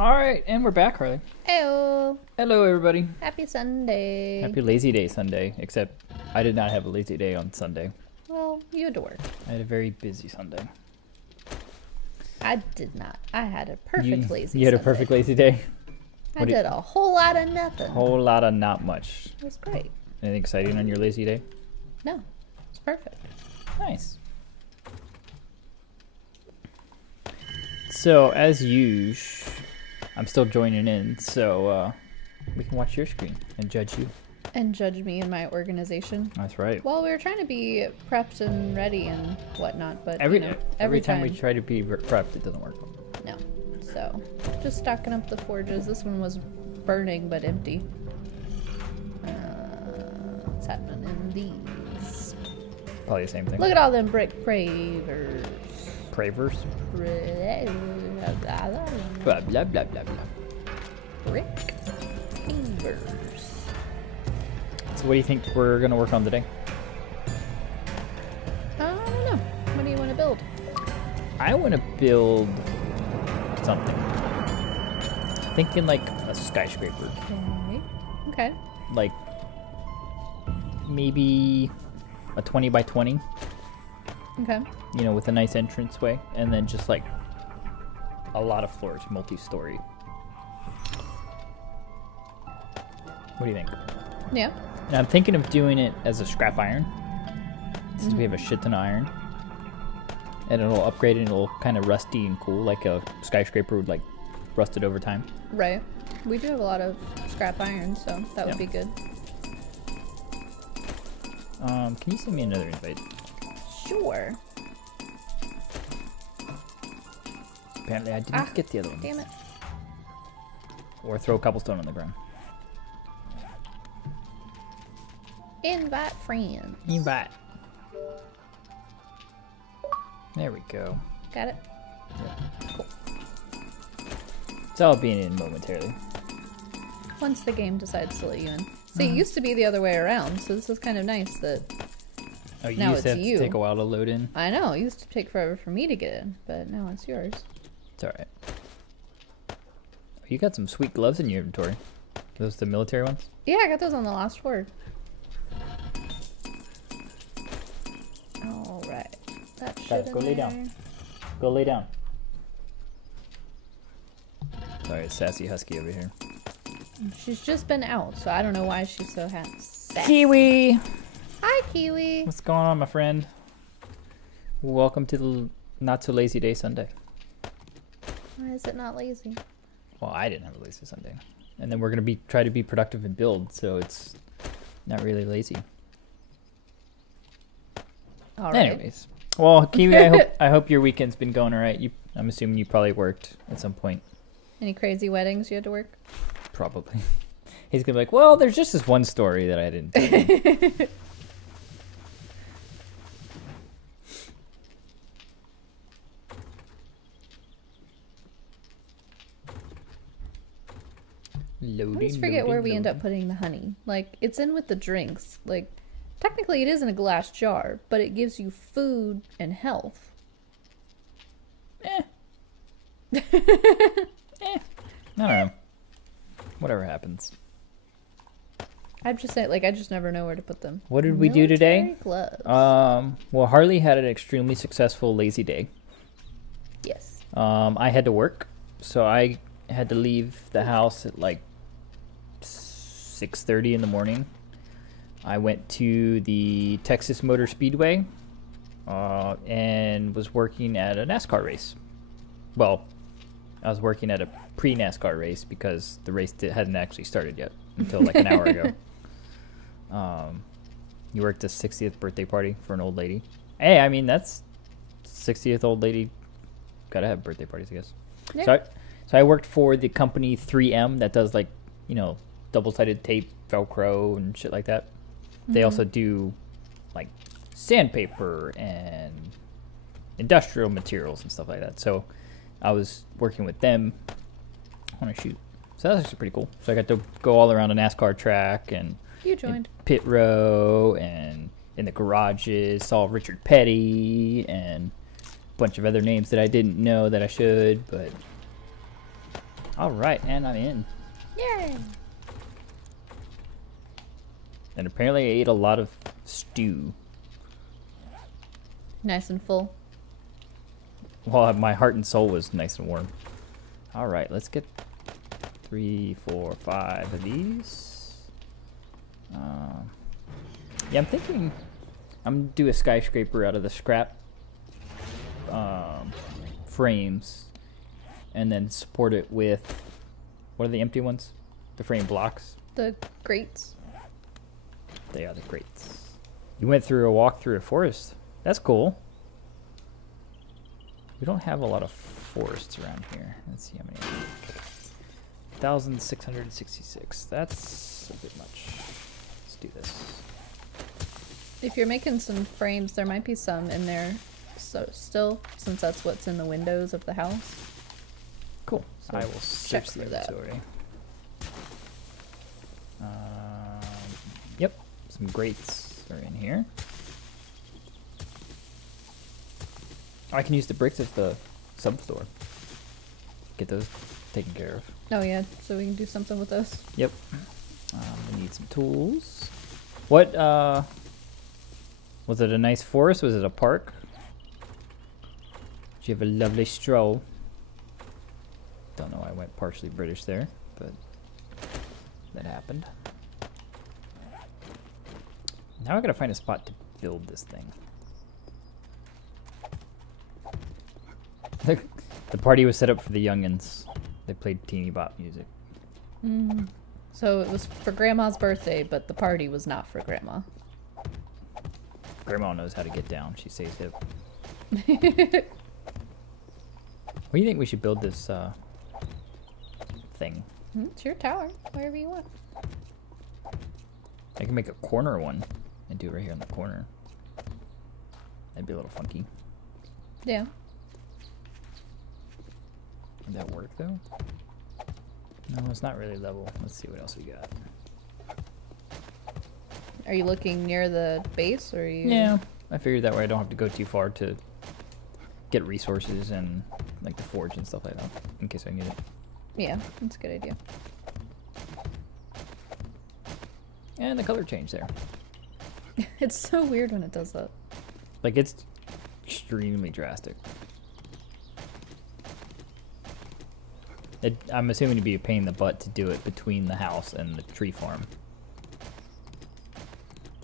All right, and we're back, Harley. Heyo. Hello, everybody. Happy Sunday. Happy Lazy Day Sunday, except I did not have a lazy day on Sunday. Well, you had to work. I had a very busy Sunday. I did not. I had a perfect lazy You had a Sunday. perfect lazy day? I did a whole lot of nothing. Whole lot of not much. It was great. Anything exciting on your lazy day? No, it's perfect. Nice. So, as usual, I'm still joining in, so we can watch your screen and judge you. And judge me and my organization. That's right. Well, we were trying to be prepped and ready and whatnot, but every time we try to be prepped, it doesn't work. No. So, just stocking up the forges. This one was burning but empty. What's happening in these? Probably the same thing. Look at all them brick pravers. Pravers? Blah, blah, blah, blah, blah. Brick pavers. So what do you think we're going to work on today? I don't know. What do you want to build? I want to build something. Thinking like a skyscraper. Okay. Okay. Like maybe a 20 by 20. Okay. You know, with a nice entranceway, and then just like a lot of floors, multi-story. What do you think? Yeah. And I'm thinking of doing it as a scrap iron, since we have a shit ton of iron. And it'll upgrade and it'll kind of rusty and cool, like a skyscraper would like rusted over time. Right. We do have a lot of scrap iron, so that would be good. Can you send me another invite? Sure. Apparently I didn't get the other one. Damn it. Or throw a cobblestone on the ground. Invite friends. Invite. There we go. Got it? Yep. Cool. It's all being in momentarily. Once the game decides to let you in. See, it used to be the other way around, so this is kind of nice that... Oh, you Now used to it's have you. to take a while to load in? I know, it used to take forever for me to get in, but now it's yours. It's alright. You got some sweet gloves in your inventory. Are those the military ones? Yeah, I got those on the last word. Alright. That shit Go in lay there. down. Go lay down. Sorry, it's Sassy Husky over here. She's just been out, so I don't know why she's so happy. Kiwi! Hi, Kiwi. What's going on, my friend? Welcome to the Not So Lazy Day Sunday. Why is it not lazy? Well, I didn't have a lazy Sunday. And then we're going to try to be productive and build, so it's not really lazy. All right. Anyways. Well, Kiwi, I hope your weekend's been going all right. I'm assuming you probably worked at some point. Any crazy weddings you had to work? Probably. He's going to be like, well, there's just this one story that I didn't tell you. I always forget where we end up putting the honey. Like, it's in with the drinks. Like, technically it is in a glass jar, but it gives you food and health. I don't know. Whatever happens. I'm just saying, like, I just never know where to put them. What did we do today? Military gloves. Well, Harley had an extremely successful lazy day. Yes. I had to work, so I had to leave the house at like 6:30 in the morning. I went to the Texas Motor Speedway and was working at a NASCAR race. Well, I was working at a pre-NASCAR race because the race hadn't actually started yet until like an hour ago. You worked a 60th birthday party for an old lady. Hey, I mean, that's 60th old lady. Gotta have birthday parties, I guess. Yeah. So I worked for the company 3M that does like, you know, double-sided tape, Velcro, and shit like that. They also do like sandpaper and industrial materials and stuff like that. So I was working with them on a shoot. So that was actually pretty cool. So I got to go all around a NASCAR track and You joined. pit row and in the garages, saw Richard Petty and a bunch of other names that I didn't know that I should, but Alright, and I'm in. Yay! And apparently I ate a lot of stew. Nice and full. Well, my heart and soul was nice and warm. Alright, let's get 3, 4, 5 of these. Yeah, I'm thinking I'm gonna do a skyscraper out of the scrap frames and then support it with, what are the empty ones? The frame blocks? The grates. They are the grates. You went through a walk through a forest. That's cool. We don't have a lot of forests around here. Let's see how many. 1,666. That's a bit much. Let's do this. If you're making some frames, there might be some in there still, since that's what's in the windows of the house. Cool. So I will check search for the that. inventory. Yep. Some grates are in here. I can use the bricks as the subfloor. Get those taken care of. Oh yeah, so we can do something with those. Yep. We need some tools. What, was it a nice forest? Was it a park? Did you have a lovely stroll? Don't know, I went partially British there, but that happened. Now I gotta find a spot to build this thing. The party was set up for the youngins. They played teeny bop music. So it was for Grandma's birthday, but the party was not for Grandma. Grandma knows how to get down. She stays hip. What do you think we should build this thing? It's your tower, wherever you want. I can make a corner one and do it right here in the corner. That'd be a little funky. Yeah. Would that work though? No, it's not really level. Let's see what else we got. Are you looking near the base, or are you? Yeah, I figured that way I don't have to go too far to get resources and like the forge and stuff like that in case I need it. Yeah, that's a good idea. And the color change there. It's so weird when it does that. Like it's extremely drastic. I'm assuming it'd be a pain in the butt to do it between the house and the tree farm.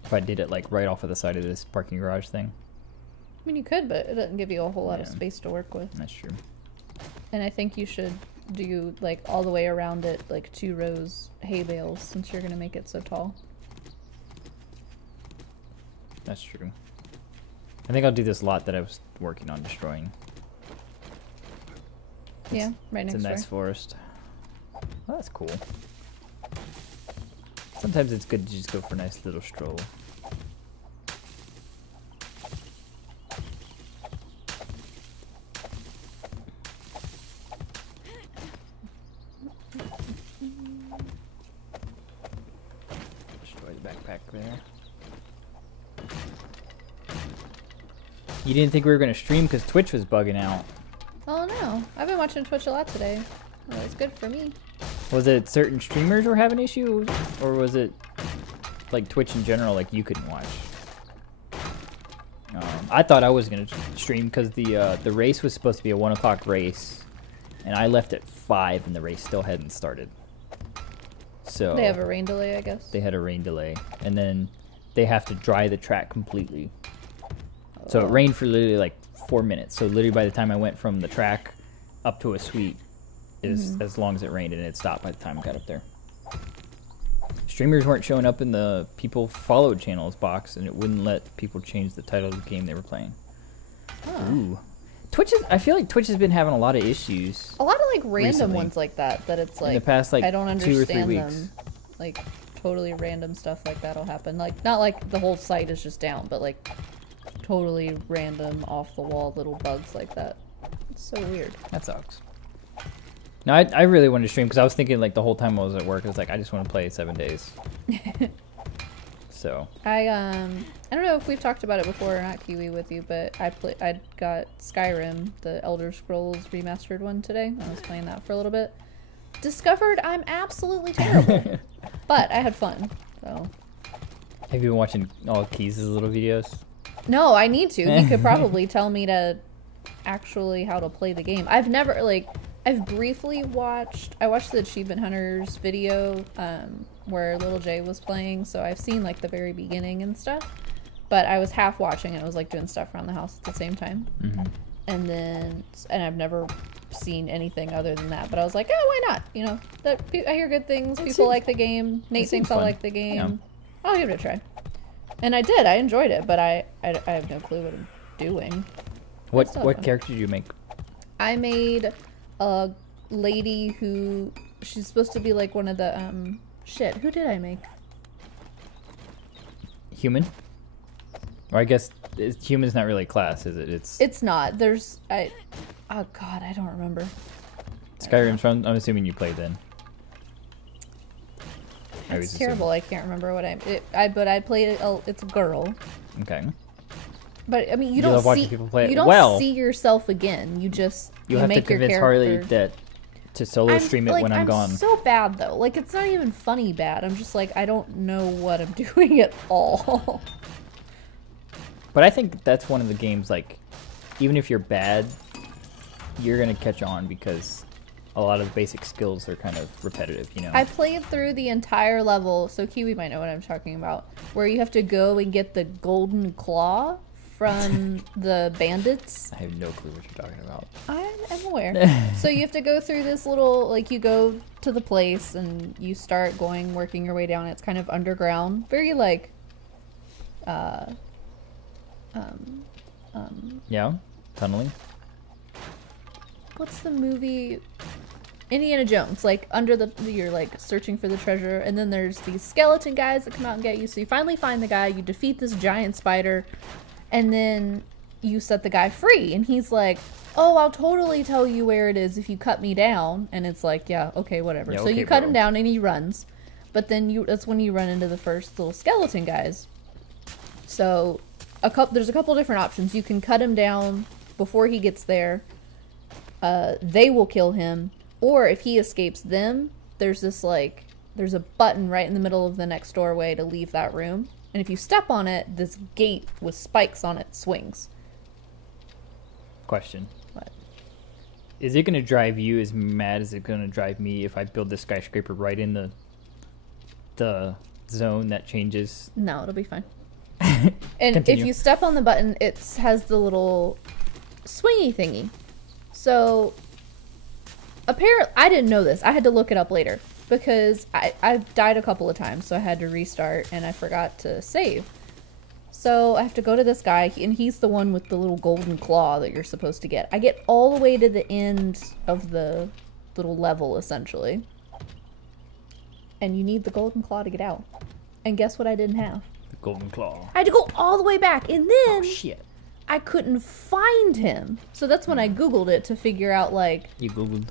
If I did it like right off of the side of this parking garage thing. I mean, you could, but it doesn't give you a whole lot of space to work with. That's true. And I think you should do like all the way around it, like 2 rows hay bales, since you're gonna make it so tall. That's true. I think I'll do this lot that I was working on destroying. Yeah, right next door. It's a nice forest. Well, that's cool. Sometimes it's good to just go for a nice little stroll. Destroy the backpack there. You didn't think we were going to stream because Twitch was bugging out. Oh no, I've been watching Twitch a lot today. Well, it's good for me. Was it certain streamers were having issues, or was it like Twitch in general, like you couldn't watch? I thought I was gonna stream because the race was supposed to be a 1 o'clock race, and I left at 5, and the race still hadn't started. So they have a rain delay, I guess. They had a rain delay, and then they have to dry the track completely. So it rained for literally like 4 minutes. So literally by the time I went from the track up to a suite is as long as it rained, and it stopped by the time I got up there. Streamers weren't showing up in the people followed channels box, and it wouldn't let people change the title of the game they were playing. Huh. Ooh. Twitch is, I feel like Twitch has been having a lot of issues. A lot of like random recently. ones like that it's like In the past like I don't 2 or 3 understand weeks. them. Like totally random stuff like that'll happen. Like not like the whole site is just down, but like totally random off the wall little bugs like that. It's so weird. That sucks. No, I really wanted to stream because I was thinking like the whole time I was at work, I was like, I just want to play 7 days. So I don't know if we've talked about it before or not, Kiwi, with you, but I got Skyrim, the Elder Scrolls remastered one today. I was playing that for a little bit. discovered I'm absolutely terrible. But I had fun, so. Have you been watching all Keys' little videos? No, I need to. He could probably tell me to actually how to play the game. I've never, like, I've briefly watched, I watched the Achievement Hunters video where Little J was playing, so I've seen, like, the very beginning and stuff. But I was half watching and I was, like, doing stuff around the house at the same time. Mm-hmm. And I've never seen anything other than that. But I was like, oh, why not? You know, I hear good things. People like the game. Nate thinks I like the game. Yeah. I'll give it a try. And I did. I enjoyed it, but I have no clue what I'm doing. What character did you make? I made a lady who, she's supposed to be like one of the shit. Who did I make? Human? Or I guess human's not really a class, is it? It's not. There's oh god, I don't remember. Skyrim's from. I'm assuming you played then. It's terrible. I can't remember what but I played it. It's a girl. Okay. But I mean, you love don't watching see people play it. you don't see yourself again. You just you have to make your convince character. Harley to solo stream it when I'm gone. I'm so bad though. Like it's not even funny bad. I'm just like I don't know what I'm doing at all. But I think that's one of the games, like, even if you're bad, you're going to catch on because a lot of the basic skills are kind of repetitive, you know? I played through the entire level, so Kiwi might know what I'm talking about, where you have to go and get the golden claw from the bandits. I have no clue what you're talking about. I'm aware. So you have to go through this little, like, you go to the place and you start working your way down. It's kind of underground. Very, like, yeah? Tunneling? what's the movie? Indiana Jones, like you're like searching for the treasure, and then there's these skeleton guys that come out and get you. So you finally find the guy, you defeat this giant spider, and then you set the guy free. And he's like, "Oh, I'll totally tell you where it is if you cut me down." And it's like, "Yeah, okay, whatever." Yeah, so okay, you cut bro. him down, and he runs. But then that's when you run into the first little skeleton guys. So there's a couple different options. You can cut him down before he gets there. They will kill him. Or if he escapes them, there's a button right in the middle of the next doorway to leave that room. And if you step on it, this gate with spikes on it swings. Question. What? Is it going to drive you as mad as it's going to drive me if I build this skyscraper right in the zone that changes? No, it'll be fine. And Continue. if you step on the button, it has the little swingy thingy. So apparently, I didn't know this. I had to look it up later because I died a couple of times, so I had to restart and I forgot to save. So I have to go to this guy, and he's the one with the little golden claw that you're supposed to get. I get all the way to the end of the little level, essentially. And you need the golden claw to get out. And guess what I didn't have? The golden claw. I had to go all the way back, and then Oh, shit. I couldn't find him. So that's when I Googled it to figure out, like, You Googled.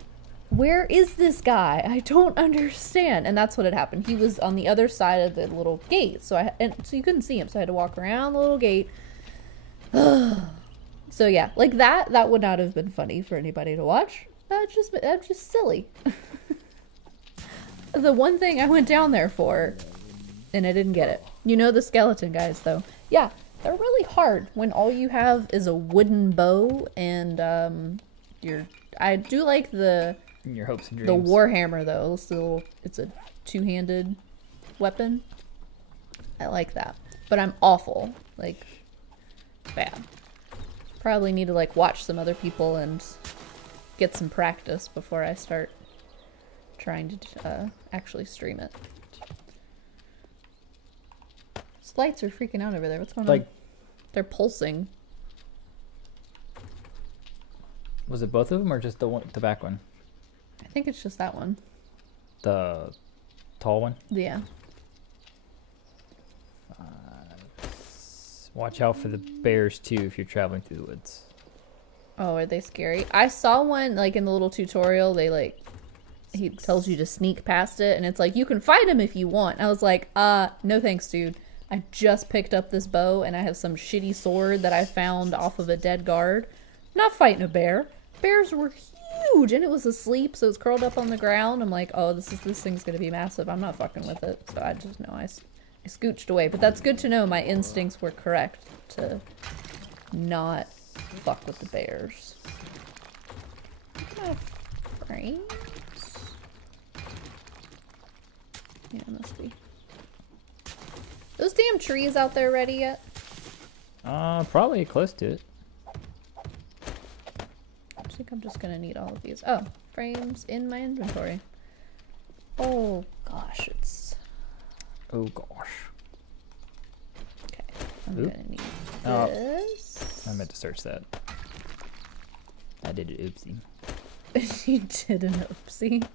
where is this guy? I don't understand. And that's what had happened. He was on the other side of the little gate. So so you couldn't see him. So I had to walk around the little gate. So yeah, like that would not have been funny for anybody to watch. That's just silly. The one thing I went down there for, and I didn't get it. You know the skeleton guys, though. Yeah, they're really hard when all you have is a wooden bow and I do like the Your hopes and dreams. the warhammer though. It's a two-handed weapon. I like that, but I'm awful, like bad. Probably need to like watch some other people and get some practice before I start trying to actually stream it. These lights are freaking out over there. What's going on? They're pulsing. Was it both of them or just the back one? I think it's just that one. The tall one? Yeah. Watch out for the bears too if you're traveling through the woods. Oh, are they scary? I saw one like in the little tutorial. He tells you to sneak past it, and it's like you can fight him if you want. I was like, no thanks, dude. I just picked up this bow, and I have some shitty sword that I found off of a dead guard. Not fighting a bear. Bears were huge, and it was asleep, so it's curled up on the ground. I'm like, oh, this thing's gonna be massive. I'm not fucking with it. So I just know I scooched away. But that's good to know. My instincts were correct to not fuck with the bears. Frames? Yeah, must be. Those damn trees out there ready yet? Probably close to it. I think I'm just gonna need all of these. Oh, frames in my inventory. Oh gosh, it's... Oh gosh. Okay, I'm Oop. gonna need Oh. this. I meant to search that. I did an oopsie. You did an oopsie.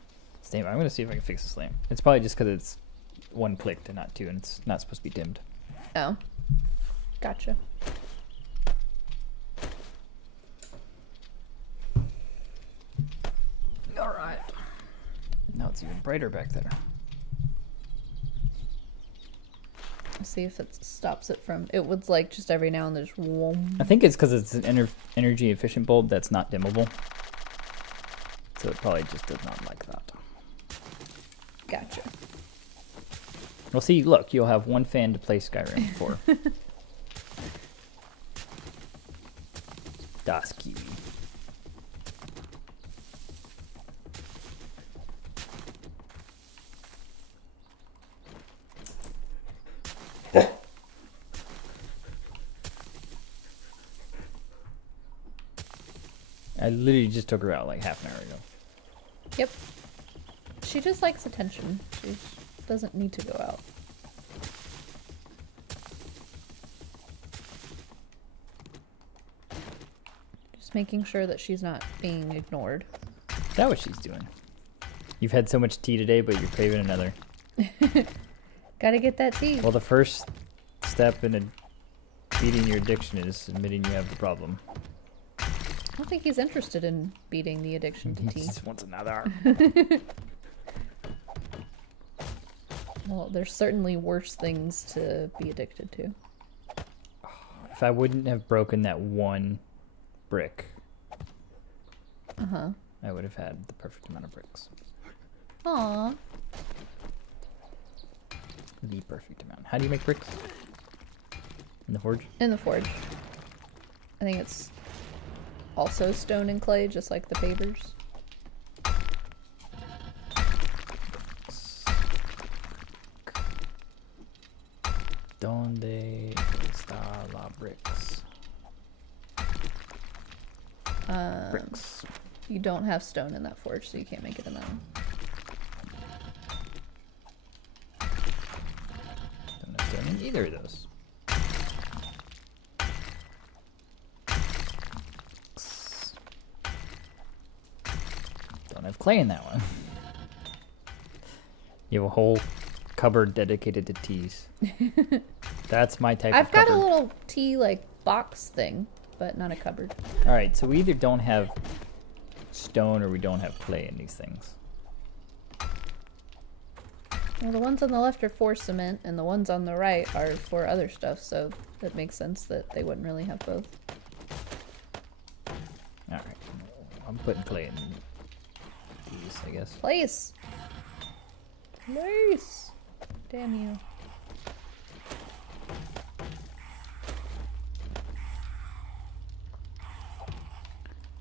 Same. I'm gonna see if I can fix this lamp. It's probably just because it's one clicked and not two, and it's not supposed to be dimmed. Oh, gotcha. All right. Now it's even brighter back there. Let's see if it stops it from. It was like just every now and then, just whoom. I think it's because it's an energy efficient bulb that's not dimmable. So it probably just does not like that. Gotcha. Well, see, look, you'll have one fan to play Skyrim for. Das Kiwi. I literally just took her out like half an hour ago. Yep. She just likes attention. She doesn't need to go out. Just making sure that she's not being ignored. Is that what she's doing? You've had so much tea today, but you're craving another. Gotta get that tea. Well, the first step in beating your addiction is admitting you have the problem. I don't think he's interested in beating the addiction to He tea. just wants another. Well, there's certainly worse things to be addicted to. If I wouldn't have broken that one brick, Uh-huh. I would have had the perfect amount of bricks. Aw. The perfect amount. How do you make bricks? In the forge? In the forge. I think it's also stone and clay, just like the pavers. Donde está la bricks? Bricks. You don't have stone in that forge, so you can't make it in that one. Don't have stone in either of those. Don't have clay in that one. You have a whole cupboard dedicated to teas. That's my type I've of got cupboard. a little tea, like, box thing, but not a cupboard. Alright, so we either don't have stone or we don't have clay in these things. Well, the ones on the left are for cement, and the ones on the right are for other stuff, so it makes sense that they wouldn't really have both. Alright, I'm putting clay in these, I guess. Place! Place! Damn you.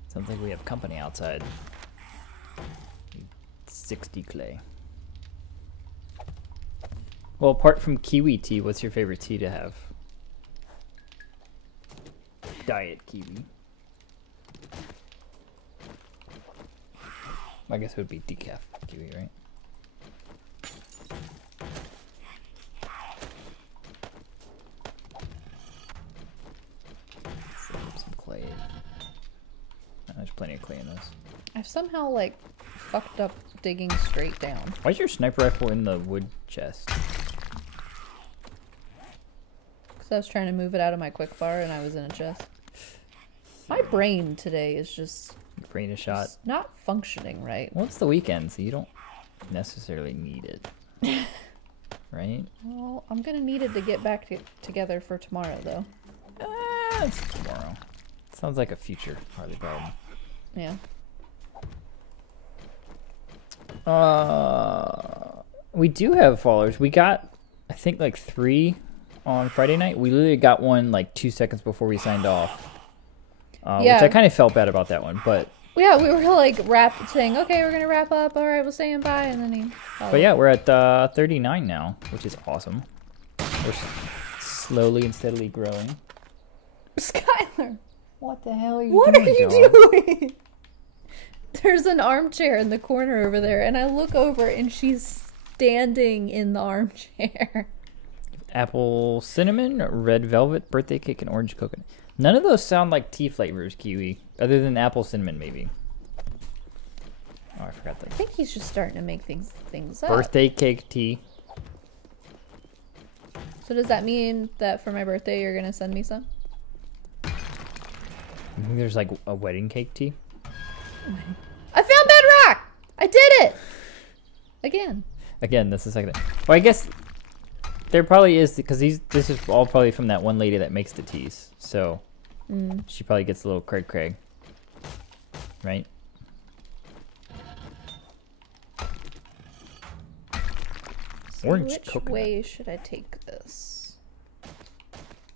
Sounds like we have company outside. Need 60 clay. Well, apart from kiwi tea, what's your favorite tea to have? Diet kiwi. I guess it would be decaf kiwi, right? Some clay. There's plenty of clay in this. I've somehow, like, fucked up digging straight down. Why is your sniper rifle in the wood chest? Because I was trying to move it out of my quick bar and I was in a chest. My brain today is just Your brain is shot. not functioning right. Well, it's the weekend, so you don't necessarily need it. Right? Well, I'm gonna need it to get back together for tomorrow, though. It's tomorrow. Sounds like a future Harley problem. Yeah. We do have followers. We got, I think, like 3 on Friday night. We literally got one like 2 seconds before we signed off. Yeah. Which I kind of felt bad about that one, but Yeah, we were like saying, okay, we're gonna wrap up. All right, we'll say bye, and then he. but yeah, we're at 39 now, which is awesome. We're slowly and steadily growing. Skylar, What the hell are you what doing? are you dog? doing? There's an armchair in the corner over there, and I look over, and she's standing in the armchair. Apple cinnamon, red velvet, birthday cake, and orange coconut. None of those sound like tea flavors, Kiwi, other than apple cinnamon, maybe. Oh, I forgot I that. think he's just starting to make things up. Birthday cake tea. So does that mean that for my birthday you're gonna send me some? I think there's like a wedding cake tea. I found bedrock! I did it! Again. Again, that's the second thing. Well, I guess there probably is, because this is all probably from that one lady that makes the teas. So she probably gets a little craig, right? So Orange which coconut. way should I take this?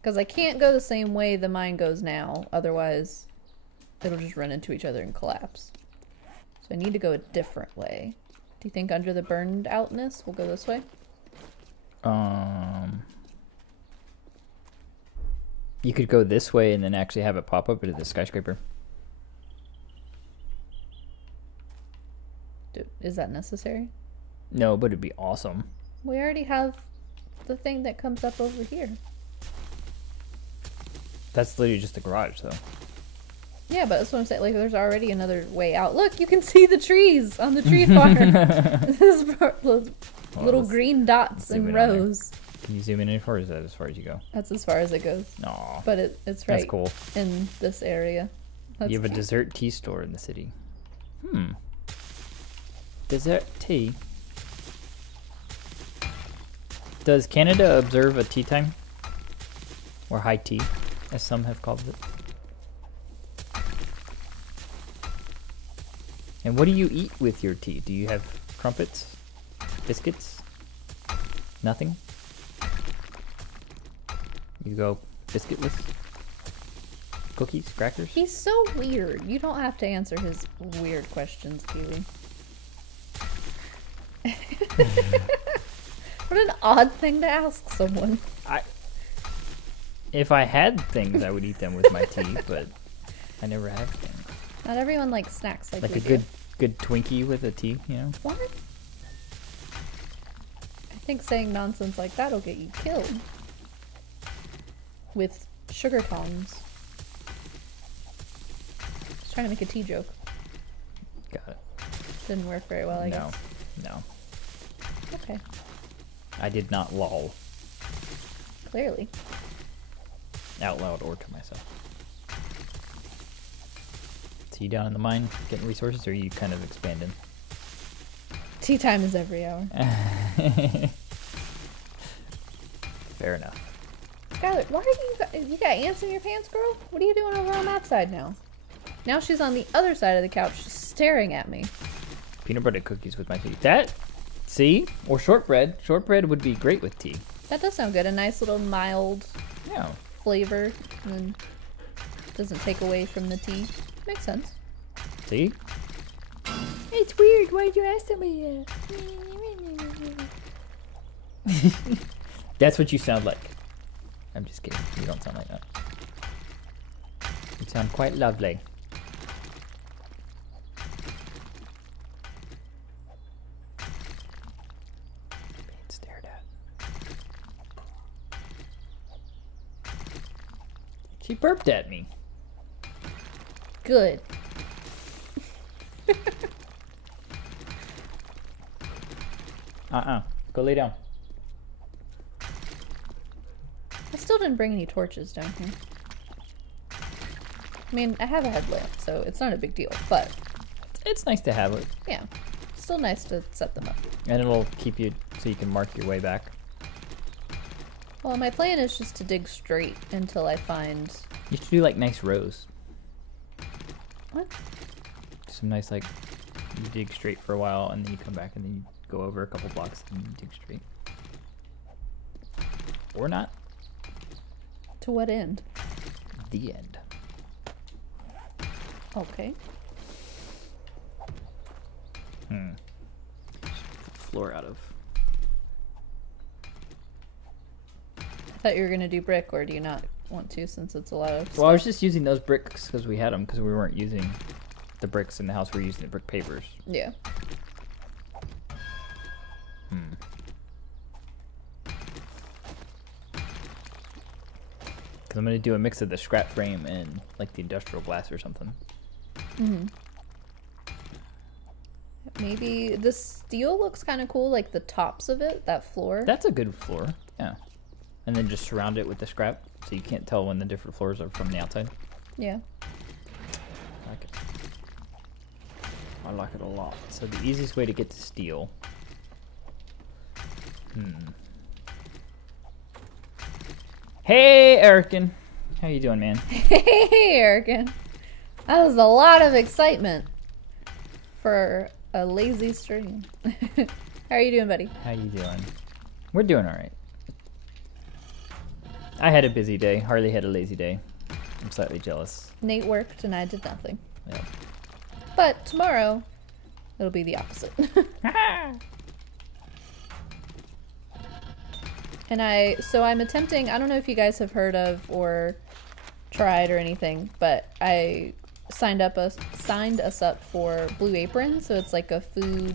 Because I can't go the same way the mine goes now. Otherwise, it'll just run into each other and collapse. So I need to go a different way. Do you think under the burned outness we'll go this way? You could go this way and then actually have it pop up into the skyscraper. Is that necessary? No, but it'd be awesome. We already have the thing that comes up over here. That's literally just a garage, though. Yeah, but that's what I'm saying. Like, there's already another way out. Look, you can see the trees on the tree farm. This is those little let's green dots zoom and in on there. rows. Can you zoom in any far, or is that as far as you go? That's as far as it goes. Aw, But it's right that's cool. in this area. That's You have a cute. dessert tea store in the city. Dessert tea. Does Canada observe a tea time? Or high tea, as some have called it. And what do you eat with your tea? Do you have crumpets? Biscuits? Nothing? You go biscuitless? Cookies? Crackers? He's so weird. You don't have to answer his weird questions, Kiwi. What an odd thing to ask someone. If I had things, I would eat them with my tea, but I never have things. Not everyone likes snacks like Like we a do. good Twinkie with a tea, you know? What? I think saying nonsense like that'll get you killed. With sugar tongs. I was trying to make a tea joke. Got it. Didn't work very well, I No, guess. no. Okay, I did not lol clearly. out loud or to myself. So you down in the mine getting resources, or are you kind of expanding? Tea time is every hour. Fair enough. Skylar, why are you got ants in your pants, girl? What are you doing over on that side now? Now she's on the other side of the couch staring at me. Peanut butter cookies with my tea. See? Or shortbread. Shortbread would be great with tea. That does sound good. A nice little mild Yeah. flavor and doesn't take away from the tea. Makes sense. See? It's weird. Why'd you ask me? That's what you sound like. I'm just kidding. You don't sound like that. You sound quite lovely. Being stared at. She burped at me. Good. Go lay down. I still didn't bring any torches down here. I mean, I have a headlamp, so it's not a big deal, but It's nice to have it. yeah, still nice to set them up. And it'll keep you so you can mark your way back. Well, my plan is just to dig straight until I find... You should do like nice rows. What? Some nice like You dig straight for a while, and then you come back, and then you go over a couple blocks, and you dig straight. Or not. To what end? The end. Okay. The floor out of. I thought you were gonna do brick, or do you not want to, since it's a lot of Well, I was just using those bricks because we had them, because we weren't using the bricks in the house. We were using the brick pavers. Yeah. Because I'm going to do a mix of the scrap frame and like the industrial glass or something. Maybe the steel looks kind of cool, like the tops of it, that floor. That's a good floor. Yeah. And then just surround it with the scrap so you can't tell when the different floors are from the outside. Yeah. I like it. I like it a lot. So the easiest way to get to steel. Hey, Erican. How you doing, man? Hey, Erican. That was a lot of excitement for a lazy stream. How are you doing, buddy? How you doing? We're doing all right. I had a busy day. Harley had a lazy day. I'm slightly jealous. Nate worked and I did nothing. Yep. But tomorrow, it'll be the opposite. And I'm attempting, I don't know if you guys have heard of or tried or anything, but I signed us up for Blue Apron, so it's like a food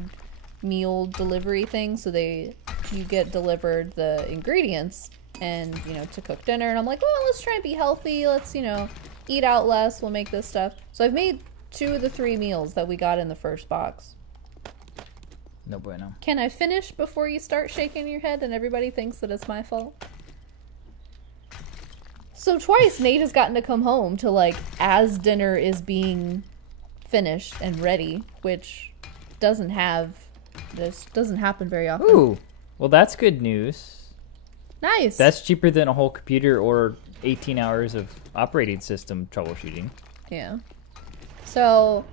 meal delivery thing, so you get delivered the ingredients and, to cook dinner, and I'm like, well, let's try and be healthy, let's, eat out less, we'll make this stuff. So I've made 2 of the 3 meals that we got in the first box. No bueno. Can I finish before you start shaking your head and everybody thinks that it's my fault? So twice Nate has gotten to come home to as dinner is being finished and ready, which doesn't happen very often. Ooh, well that's good news. Nice. That's cheaper than a whole computer or 18 hours of operating system troubleshooting. Yeah. So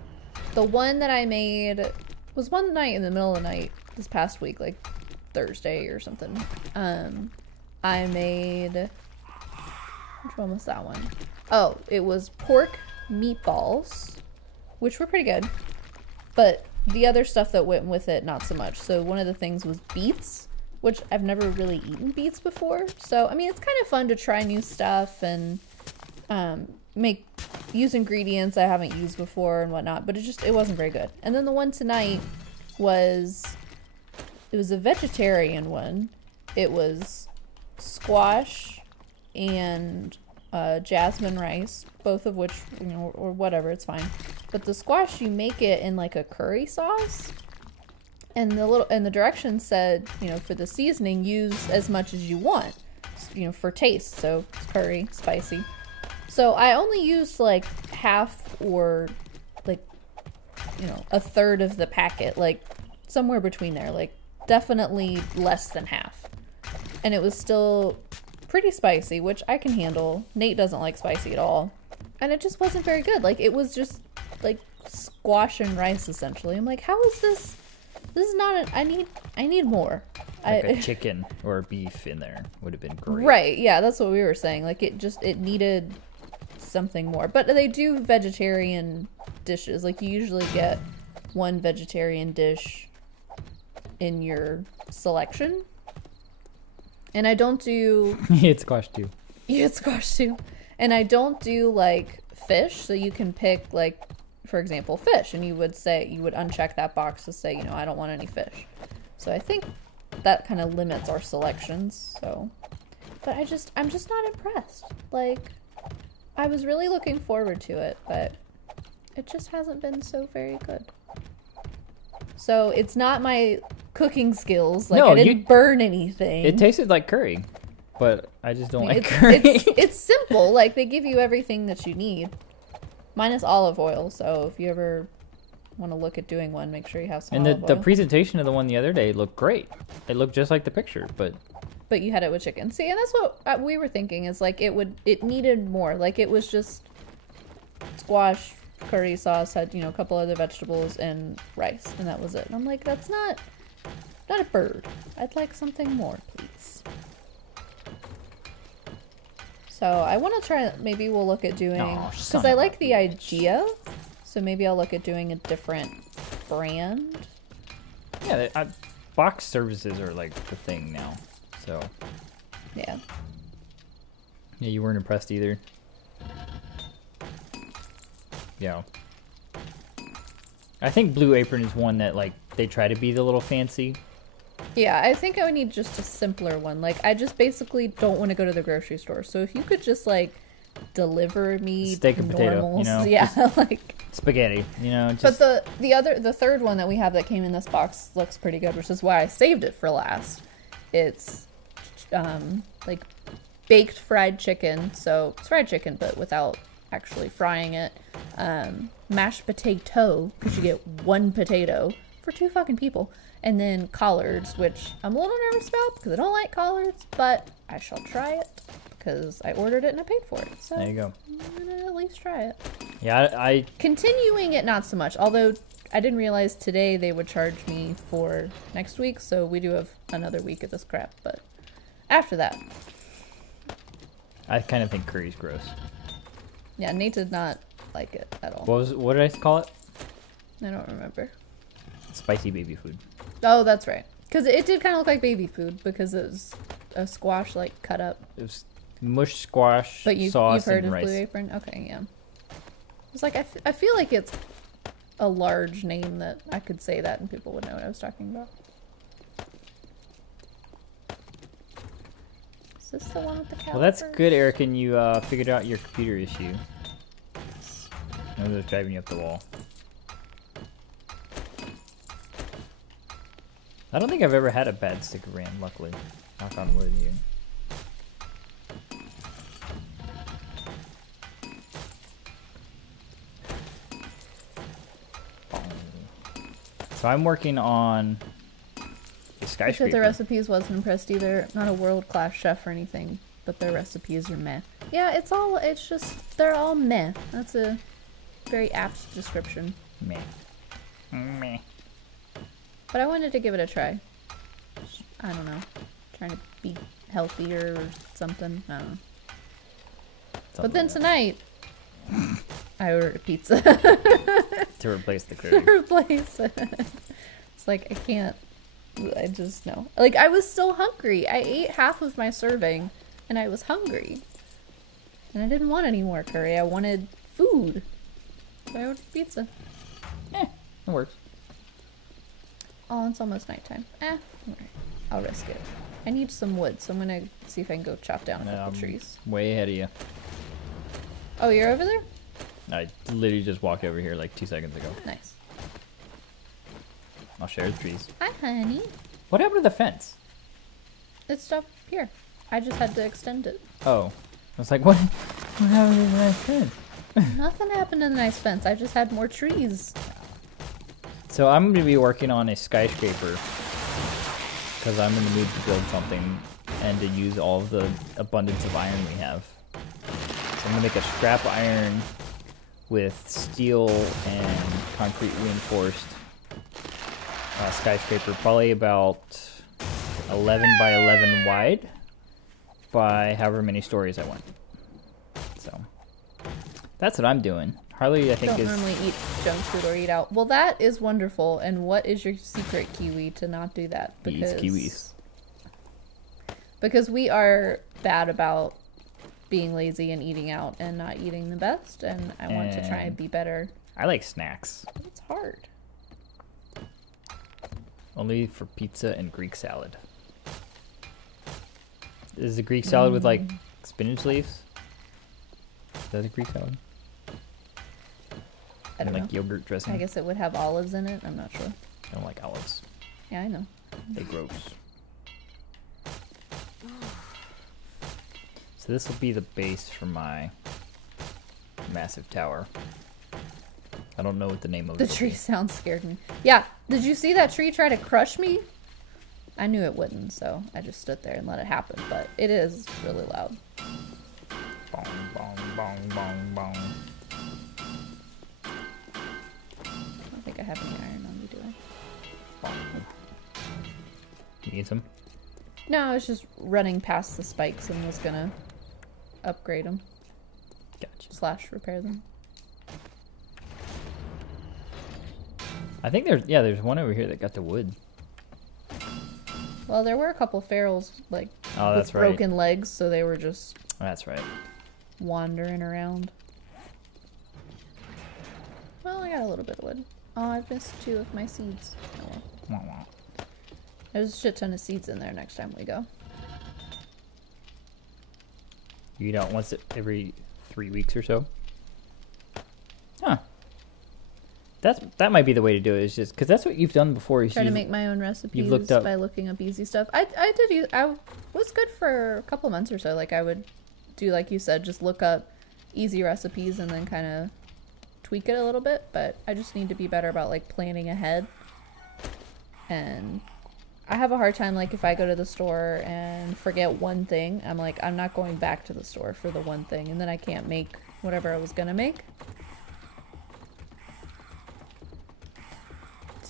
the one that I made was one night in the middle of the night this past week, like Thursday or something. I made, which one was that one? Oh, it was pork meatballs, which were pretty good, but the other stuff that went with it, not so much. So one of the things was beets, which I've never really eaten beets before. So, I mean, it's kind of fun to try new stuff and use ingredients I haven't used before and whatnot, but it wasn't very good. And then the one tonight was a vegetarian one. It was squash and jasmine rice, both of which, or whatever, it's fine. But the squash, you make it in like a curry sauce. And the directions said, for the seasoning, use as much as you want, for taste. So it's curry, spicy. So I only used like half or a third of the packet, like somewhere between there, like definitely less than half. And it was still pretty spicy, which I can handle. Nate doesn't like spicy at all. And it just wasn't very good. Like it was just like squash and rice essentially. I'm like, how is this? This is not I need more. Like a chicken or a beef in there would have been great. Right, yeah, that's what we were saying. Like it needed something more. But they do vegetarian dishes. Like you usually get one vegetarian dish in your selection. And I don't do It's squash too. Yeah, it's squash too. And I don't do like fish, so you can pick like, for example, fish, and you would uncheck that box to say, I don't want any fish. So I think that kind of limits our selections. So, but I'm just not impressed. Like, I was really looking forward to it, but it just hasn't been so very good. So it's not my cooking skills. Like, I didn't burn anything. It tasted like curry, but I just don't like curry. It's simple. Like, they give you everything that you need, minus olive oil. So if you ever want to look at doing one, make sure you have some olive oil. And the presentation of the one the other day looked great. It looked just like the picture, but you had it with chicken. See, and that's what we were thinking, is like it needed more. Like, it was just squash, curry sauce, had, you know, a couple other vegetables and rice, and that was it. And I'm like, that's not a bird. I'd like something more, please. So I want to try, maybe we'll look at doing, because I like the idea, so maybe I'll look at doing a different brand. Yeah, box services are like the thing now, so. Yeah. Yeah, you weren't impressed either. Yeah. I think Blue Apron is one that, like, they try to be the little fancy. Yeah, I think I would need just a simpler one. Like, I just basically don't want to go to the grocery store. So if you could just, like, deliver me steak and potato, normals, you know? yeah, like spaghetti, you know. Just... But the third one that we have that came in this box looks pretty good, which is why I saved it for last. It's like baked fried chicken. So it's fried chicken, but without actually frying it. Mashed potato, because you get one potato for 2 fucking people. And then collards, which I'm a little nervous about because I don't like collards, but I shall try it because I ordered it and I paid for it. So there you go. I'm gonna at least try it. Yeah, I continuing it, not so much. Although I didn't realize today they would charge me for next week, so we do have another week of this crap. But after that, I kind of think curry's gross. Yeah, Nate did not like it at all. What did I call it? I don't remember. Spicy baby food. Oh, that's right. Because it did kind of look like baby food because it was a squash like cut up. It was mushed squash, but sauce, you've heard and of rice. Blue Apron? Okay, yeah. It's like I feel like it's a large name that I could say that and people would know what I was talking about. Is this the one with the calipers? Well, that's good, Eric, and you figured out your computer issue. I know that's driving you up the wall. I don't think I've ever had a bad stick of RAM, luckily. Knock on wood here. So I'm working on the skyscraper. Because the recipes wasn't impressed either. Not a world-class chef or anything, but their recipes are meh. Yeah, it's just, they're all meh. That's a very apt description. Meh. Meh. But I wanted to give it a try. I don't know. Trying to be healthier or something. I don't know. But then tonight, I ordered a pizza. To replace the curry. To replace it. It's like, I can't. I just know. Like, I was still hungry. I ate half of my serving, and I was hungry. And I didn't want any more curry. I wanted food. So I ordered pizza. It works. Oh, it's almost nighttime. Alright. I'll risk it. I need some wood, so I'm gonna see if I can go chop down a couple trees. Way ahead of you. Oh, you're over there? I literally just walked over here like 2 seconds ago. Nice. I'll share the trees. Hi, honey. What happened to the fence? It's up here. I just had to extend it. Oh. I was like, what happened to the nice fence? Nothing happened to the nice fence. I just had more trees. So I'm going to be working on a skyscraper because I'm in the mood to build something and to use all of the abundance of iron we have. So I'm going to make a scrap iron with steel and concrete reinforced skyscraper, probably about 11 by 11 wide by however many stories I want. So that's what I'm doing. Harley, I think, don't normally eat junk food or eat out. Well, that is wonderful. And what is your secret, Kiwi, to not do that? He eats kiwis. Because we are bad about being lazy and eating out and not eating the best. And I want to try and be better. I like snacks. It's hard. Only for pizza and Greek salad. Is the Greek salad with like spinach leaves? Is that a Greek salad? I don't know. Like yogurt dressing. I guess it would have olives in it. I'm not sure. I don't like olives. Yeah, I know. They're gross. So this will be the base for my massive tower. I don't know what the name of it The is. tree sound scared me. Yeah, did you see that tree try to crush me? I knew it wouldn't, so I just stood there and let it happen. But it is really loud. Bong, bong, bong, bong, bong. have any iron on me, do I? You need some? No, I was just running past the spikes and was gonna upgrade them. Gotcha. / repair them. I think there's one over here that got the wood. Well, there were a couple ferals, like, Oh, with that's right. broken legs, so they were just That's right. wandering around. Well, I got a little bit of wood. Oh, I've missed 2 of my seeds. Oh well. Wah, wah. There's a shit ton of seeds in there next time we go. You eat out once every 3 weeks or so. Huh. That might be the way to do it. Is just because that's what you've done before. Try to make my own recipes looked up- by looking up easy stuff. I was good for a couple months or so. Like, I would do, like you said, just look up easy recipes and then kind of tweak it a little bit. But I just need to be better about, like, planning ahead. And I have a hard time, like, if I go to the store and forget one thing, I'm like, I'm not going back to the store for the one thing, and then I can't make whatever I was gonna make.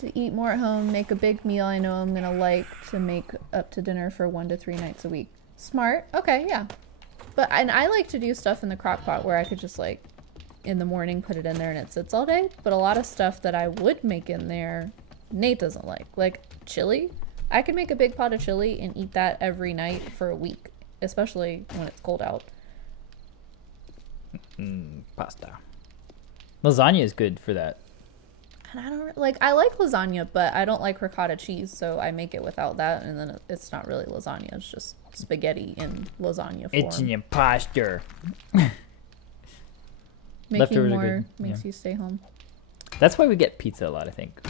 To eat more at home, make a big meal I know I'm gonna like to make up to dinner for 1 to 3 nights a week. Smart. Okay, yeah. And I like to do stuff in the crock pot where I could just, like, in the morning put it in there and it sits all day. But a lot of stuff that I would make in there, Nate doesn't like. Like chili. I could make a big pot of chili and eat that every night for a week, especially when it's cold out. Pasta. Lasagna is good for that. And I like lasagna, but I don't like ricotta cheese, so I make it without that, and then it's not really lasagna. It's just spaghetti in lasagna form. It's an imposter. Making Leftovers are more good, makes yeah. you stay home. That's why we get pizza a lot, I think.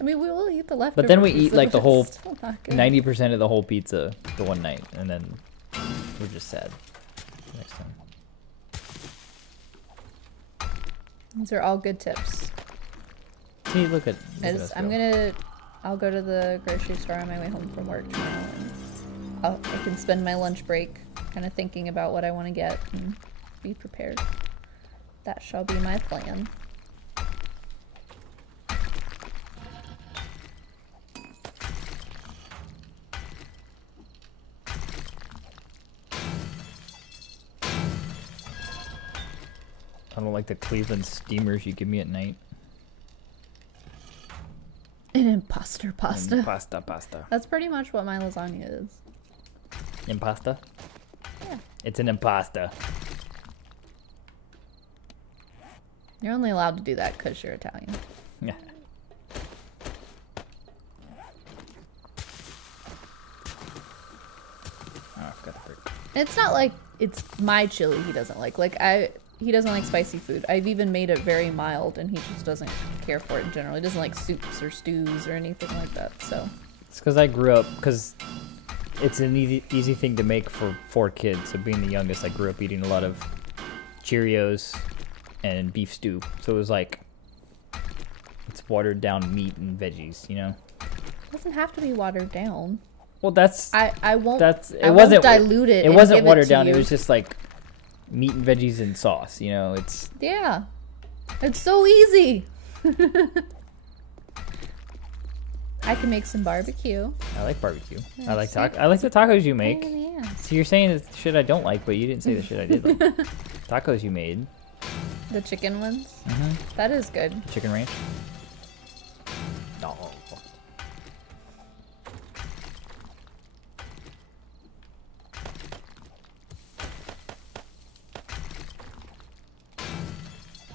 I mean, we will eat the leftovers. But then we eat, like, but the whole it's still not good. 90% of the whole pizza the one night, and then we're just sad next time. These are all good tips. See, look at us go. I'll go to the grocery store on my way home from work tomorrow, and I can spend my lunch break kind of thinking about what I want to get and be prepared. That shall be my plan. I don't like the Cleveland steamers you give me at night. An imposter pasta. Pasta. That's pretty much what my lasagna is. Impasta? Yeah. It's an impasta. You're only allowed to do that because you're Italian. Yeah. Oh, I forgot the break. It's not like it's my chili he doesn't like. He doesn't like spicy food. I've even made it very mild, and he just doesn't care for it in general. He doesn't like soups or stews or anything like that, so. It's because I grew up, because it's an easy thing to make for 4 kids. So being the youngest, I grew up eating a lot of Cheerios and beef stew. So it was like, it's watered down meat and veggies, you know? It doesn't have to be watered down. Well, that's... I won't dilute it. It and wasn't give watered to down. you. It was just like meat and veggies and sauce, you know? It's... Yeah. It's so easy. I can make some barbecue. I like barbecue. Yeah, I like see? I like the tacos you make. Yeah. So you're saying the shit I don't like, but you didn't say the shit I did like. Tacos you made. The chicken ones? Mm-hmm. That is good. Chicken ranch. No.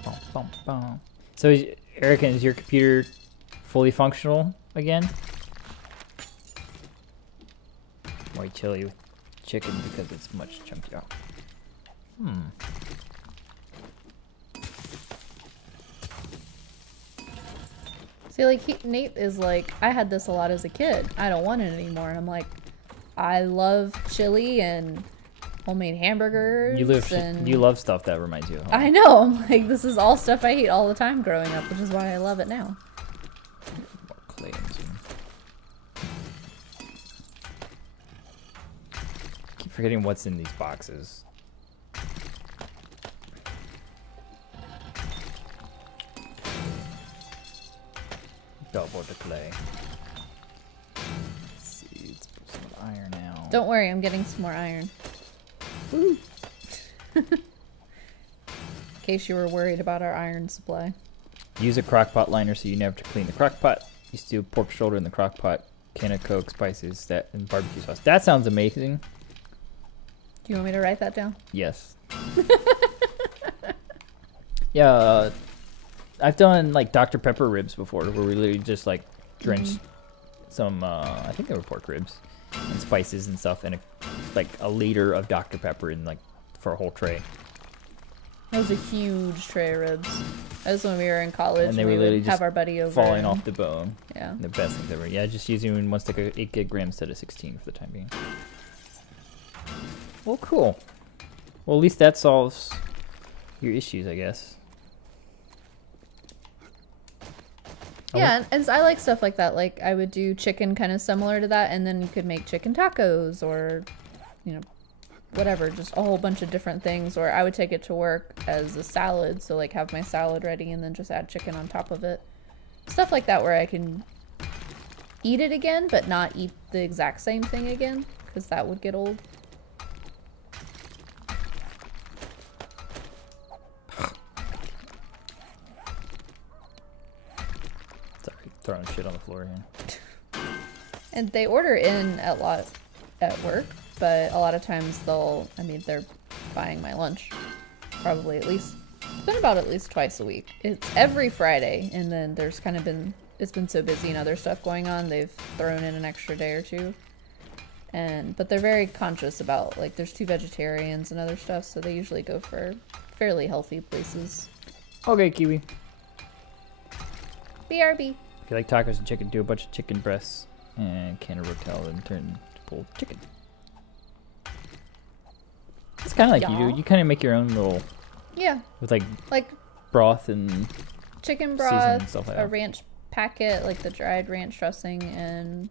Bum, bum, bum. So, Erica, is your computer fully functional again? White chili with chicken because it's much chunkier. See, like, Nate is like, I had this a lot as a kid. I don't want it anymore. And I'm like, I love chili and homemade hamburgers. You love stuff that reminds you of home. I know. I'm like, this is all stuff I ate all the time growing up, which is why I love it now. More clams. Keep forgetting what's in these boxes. aboard the clay. Let's see, let's put some iron out. Don't worry, I'm getting some more iron. Woo. In case you were worried about our iron supply. Use a crock pot liner so you never have to clean the crock pot. You stew pork shoulder in the crock pot, can of Coke, spices, that, and barbecue sauce. That sounds amazing. Do you want me to write that down? Yes. Yeah, I've done like Dr. Pepper ribs before, where we literally just like drenched some, I think they were pork ribs, and spices and stuff, and like a liter of Dr. Pepper in like for a whole tray. That was a huge tray of ribs. That was when we were in college, And they and were we literally would just have our buddy over. falling and- off the bone. Yeah. The best things ever. Yeah, just using one stick of 8 grams instead of 16 for the time being. Well, cool. Well, at least that solves your issues, I guess. Yeah, and I like stuff like that. Like, I would do chicken kind of similar to that, and then you could make chicken tacos or, you know, whatever, just a whole bunch of different things. Or I would take it to work as a salad, so like have my salad ready and then just add chicken on top of it. Stuff like that where I can eat it again, but not eat the exact same thing again, because that would get old. Sorry, throwing shit on the floor here. And they order in a lot at work, but a lot of times they're buying my lunch. Probably it's been about at least twice a week. It's every Friday, and then there's it's been so busy and other stuff going on, they've thrown in an extra day or two. But they're very conscious about, like, there's 2 vegetarians and other stuff, so they usually go for fairly healthy places. Okay, Kiwi. BRB. If you like tacos and chicken, do a bunch of chicken breasts and can of rotel and turn to pulled chicken. It's kind of like you Yeah. do. You kind of make your own little, Yeah, with like like broth and chicken seasoning broth, and stuff like a that. ranch packet, like the dried ranch dressing, and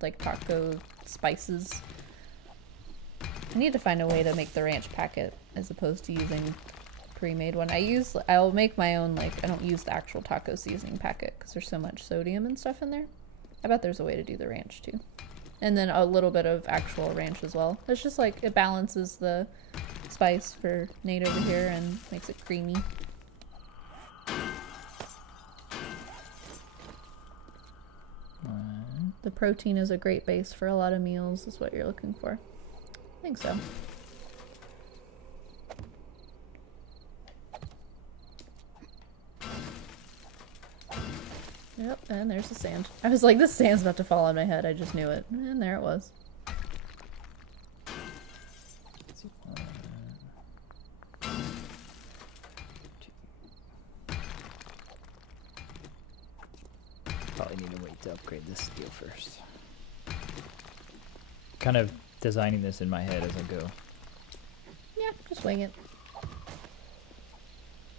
like taco spices. I need to find a way to make the ranch packet as opposed to using pre-made one. I'll make my own, like, I don't use the actual taco seasoning packet because there's so much sodium and stuff in there. I bet there's a way to do the ranch too. And then a little bit of actual ranch as well. It's just like, it balances the spice for Nate over here and makes it creamy. The protein is a great base for a lot of meals, is what you're looking for. I think so. Yep, and there's the sand. I was like, this sand's about to fall on my head. I just knew it. And there it was. Probably need to wait to upgrade this steel first. Kind of designing this in my head as I go. Yeah, just wing it.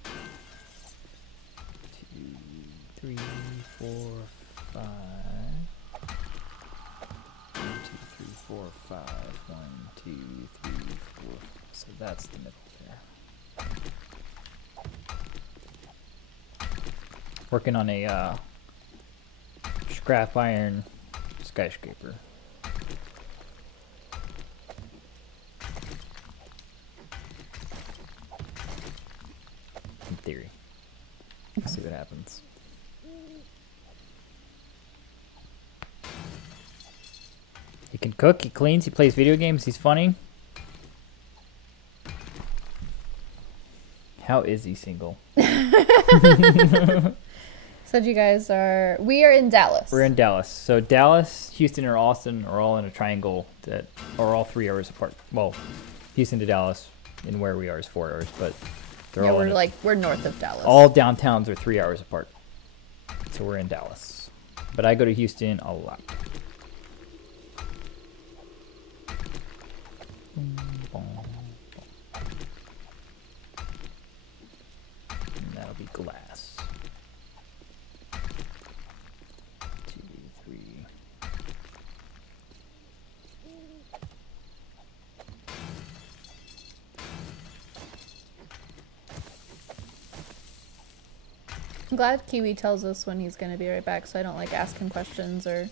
2, 3, 4, 5. 1, 2, 3, 4, 5. 1, 2, 3, 4. So that's the middle there. Working on a scrap iron skyscraper. In theory. We'll see what happens. He can cook, he cleans, he plays video games, he's funny. How is he single? Said you guys we are in Dallas. We're in Dallas. So Dallas, Houston, or Austin are all in a triangle that are all 3 hours apart. Well, Houston to Dallas and where we are is 4 hours, but they're Yeah, all we're north of Dallas. all downtowns are 3 hours apart. So we're in Dallas. But I go to Houston a lot. And that'll be glass. 2, 3. I'm glad Kiwi tells us when he's gonna be right back, so I don't like ask him questions or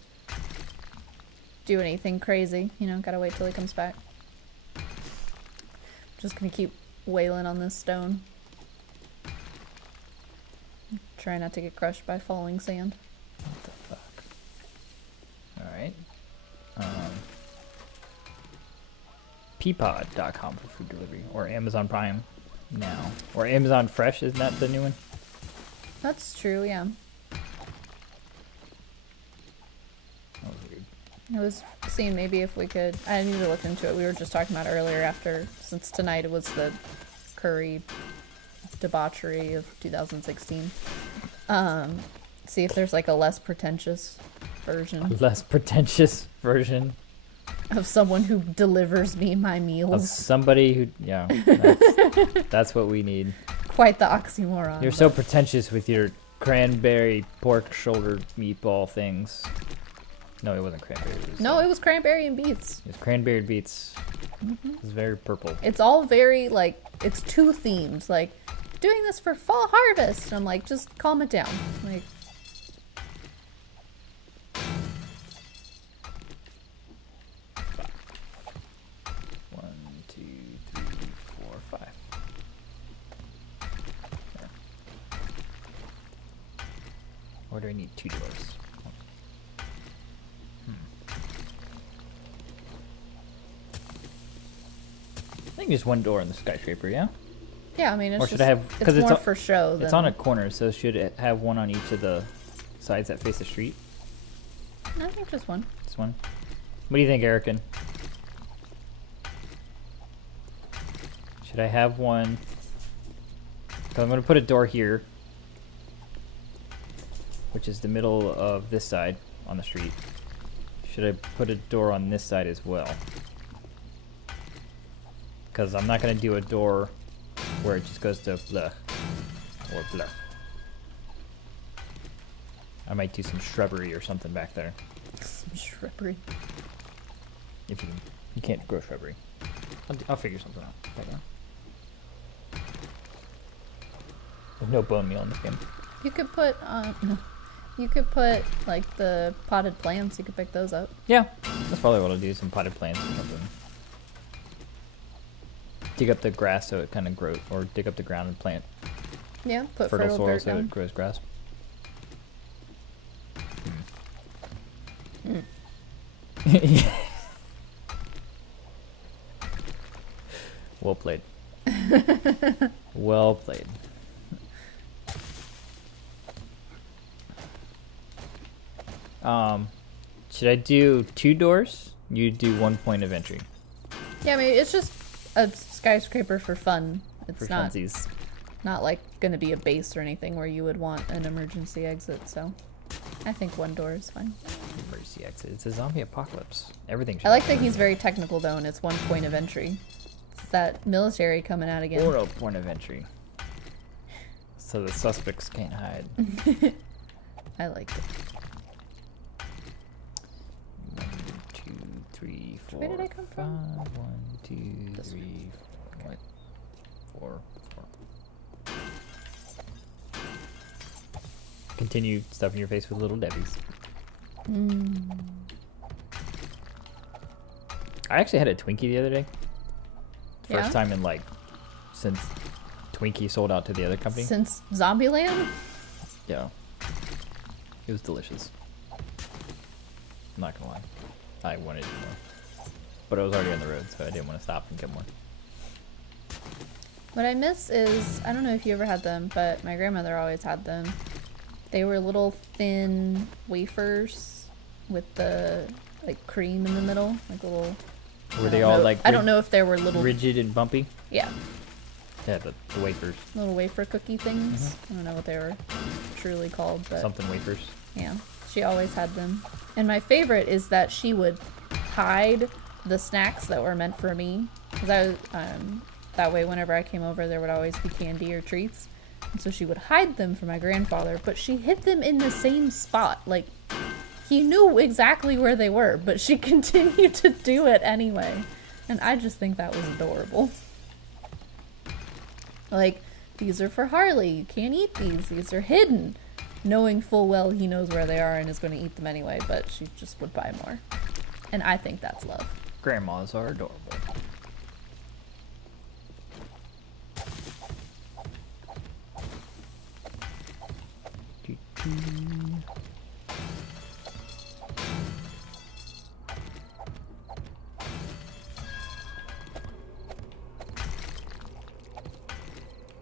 do anything crazy. You know, gotta wait till he comes back. Just gonna keep wailing on this stone. Try not to get crushed by falling sand. What the fuck? Alright. Peapod.com for food delivery. Or Amazon Prime now. Or Amazon Fresh, isn't that the new one? That's true, yeah. That was weird. I was seeing maybe if we could. I need to look into it. We were just talking about earlier after, since tonight it was the curry debauchery of 2016. See if there's like a less pretentious version Less pretentious version of someone who delivers me my of meals. somebody who, yeah, that's what we need. Quite the oxymoron. You're so pretentious with your cranberry pork shoulder meatball things. No, it wasn't cranberry. No, it was cranberry and beets. It was cranberry beets. It was very purple. It's all very like, it's two themes, like doing this for fall harvest. And I'm like, just calm it down. Like, One, two, three, four, five. There. Or do I need 2 doors? I think just 1 door in the skyscraper, yeah? yeah, I mean, it's Or should just, I have- 'cause it's it's more on- for show than... It's on a corner, so should it have 1 on each of the sides that face the street? I think just one. This one? What do you think, Erican? Should I have 1? So I'm going to put a door here, which is the middle of this side on the street. Should I put a door on this side as well? Because I'm not going to do a door where it just goes to bleh or bleh. I might do some shrubbery or something back there. Some shrubbery. If you can't grow shrubbery. I'll figure something out. Right now. There's no bone meal in this game. You could put, no. You could put, like, the potted plants. You could pick those up. Yeah, that's probably what I'll do. Some potted plants or something. Dig up the grass so it kind of grows, or dig up the ground and plant Yeah, put fertile fertile soil dirt so down. it grows grass. Well played. Well played. Should I do 2 doors? You do 1 point of entry Yeah, I mean, it's just a skyscraper for fun. It's for not funsies. not like gonna be a base or anything where you would want an emergency exit. So, I think 1 door is fine. Emergency exit. It's a zombie apocalypse. Everything. I like that he's very technical though, and it's 1 point of entry. It's that military coming out again. Or a point of entry. So the suspects can't hide. I like it. 1, 2, 3, 4. Where did I come from? 1, 2, This 3, way. 4. Continue stuffing your face with little Debbie's. I actually had a Twinkie the other day. First Yeah? time in like since Twinkie sold out to the other company. Since Zombieland? Yeah. It was delicious. I'm not gonna lie. I wanted more. But I was already on the road, so I didn't want to stop and get more. What I miss is, I don't know if you ever had them, but my grandmother always had them. They were little thin wafers with the like cream in the middle, like little. Were I they don't all know- like I don't know if they were little. rigid and bumpy? Yeah, Yeah, the wafers. little wafer cookie things. I don't know what they were truly called, but Something wafers. yeah, she always had them. And my favorite is that she would hide the snacks that were meant for me, because I was that way whenever I came over there would always be candy or treats, and so she would hide them for my grandfather, but she hid them in the same spot. Like, he knew exactly where they were, but she continued to do it anyway, and I just think that was adorable. Like, these are for Harley. You can't eat these. These are hidden. Knowing full well he knows where they are and is going to eat them anyway, but she just would buy more. And I think that's love. Grandmas are adorable.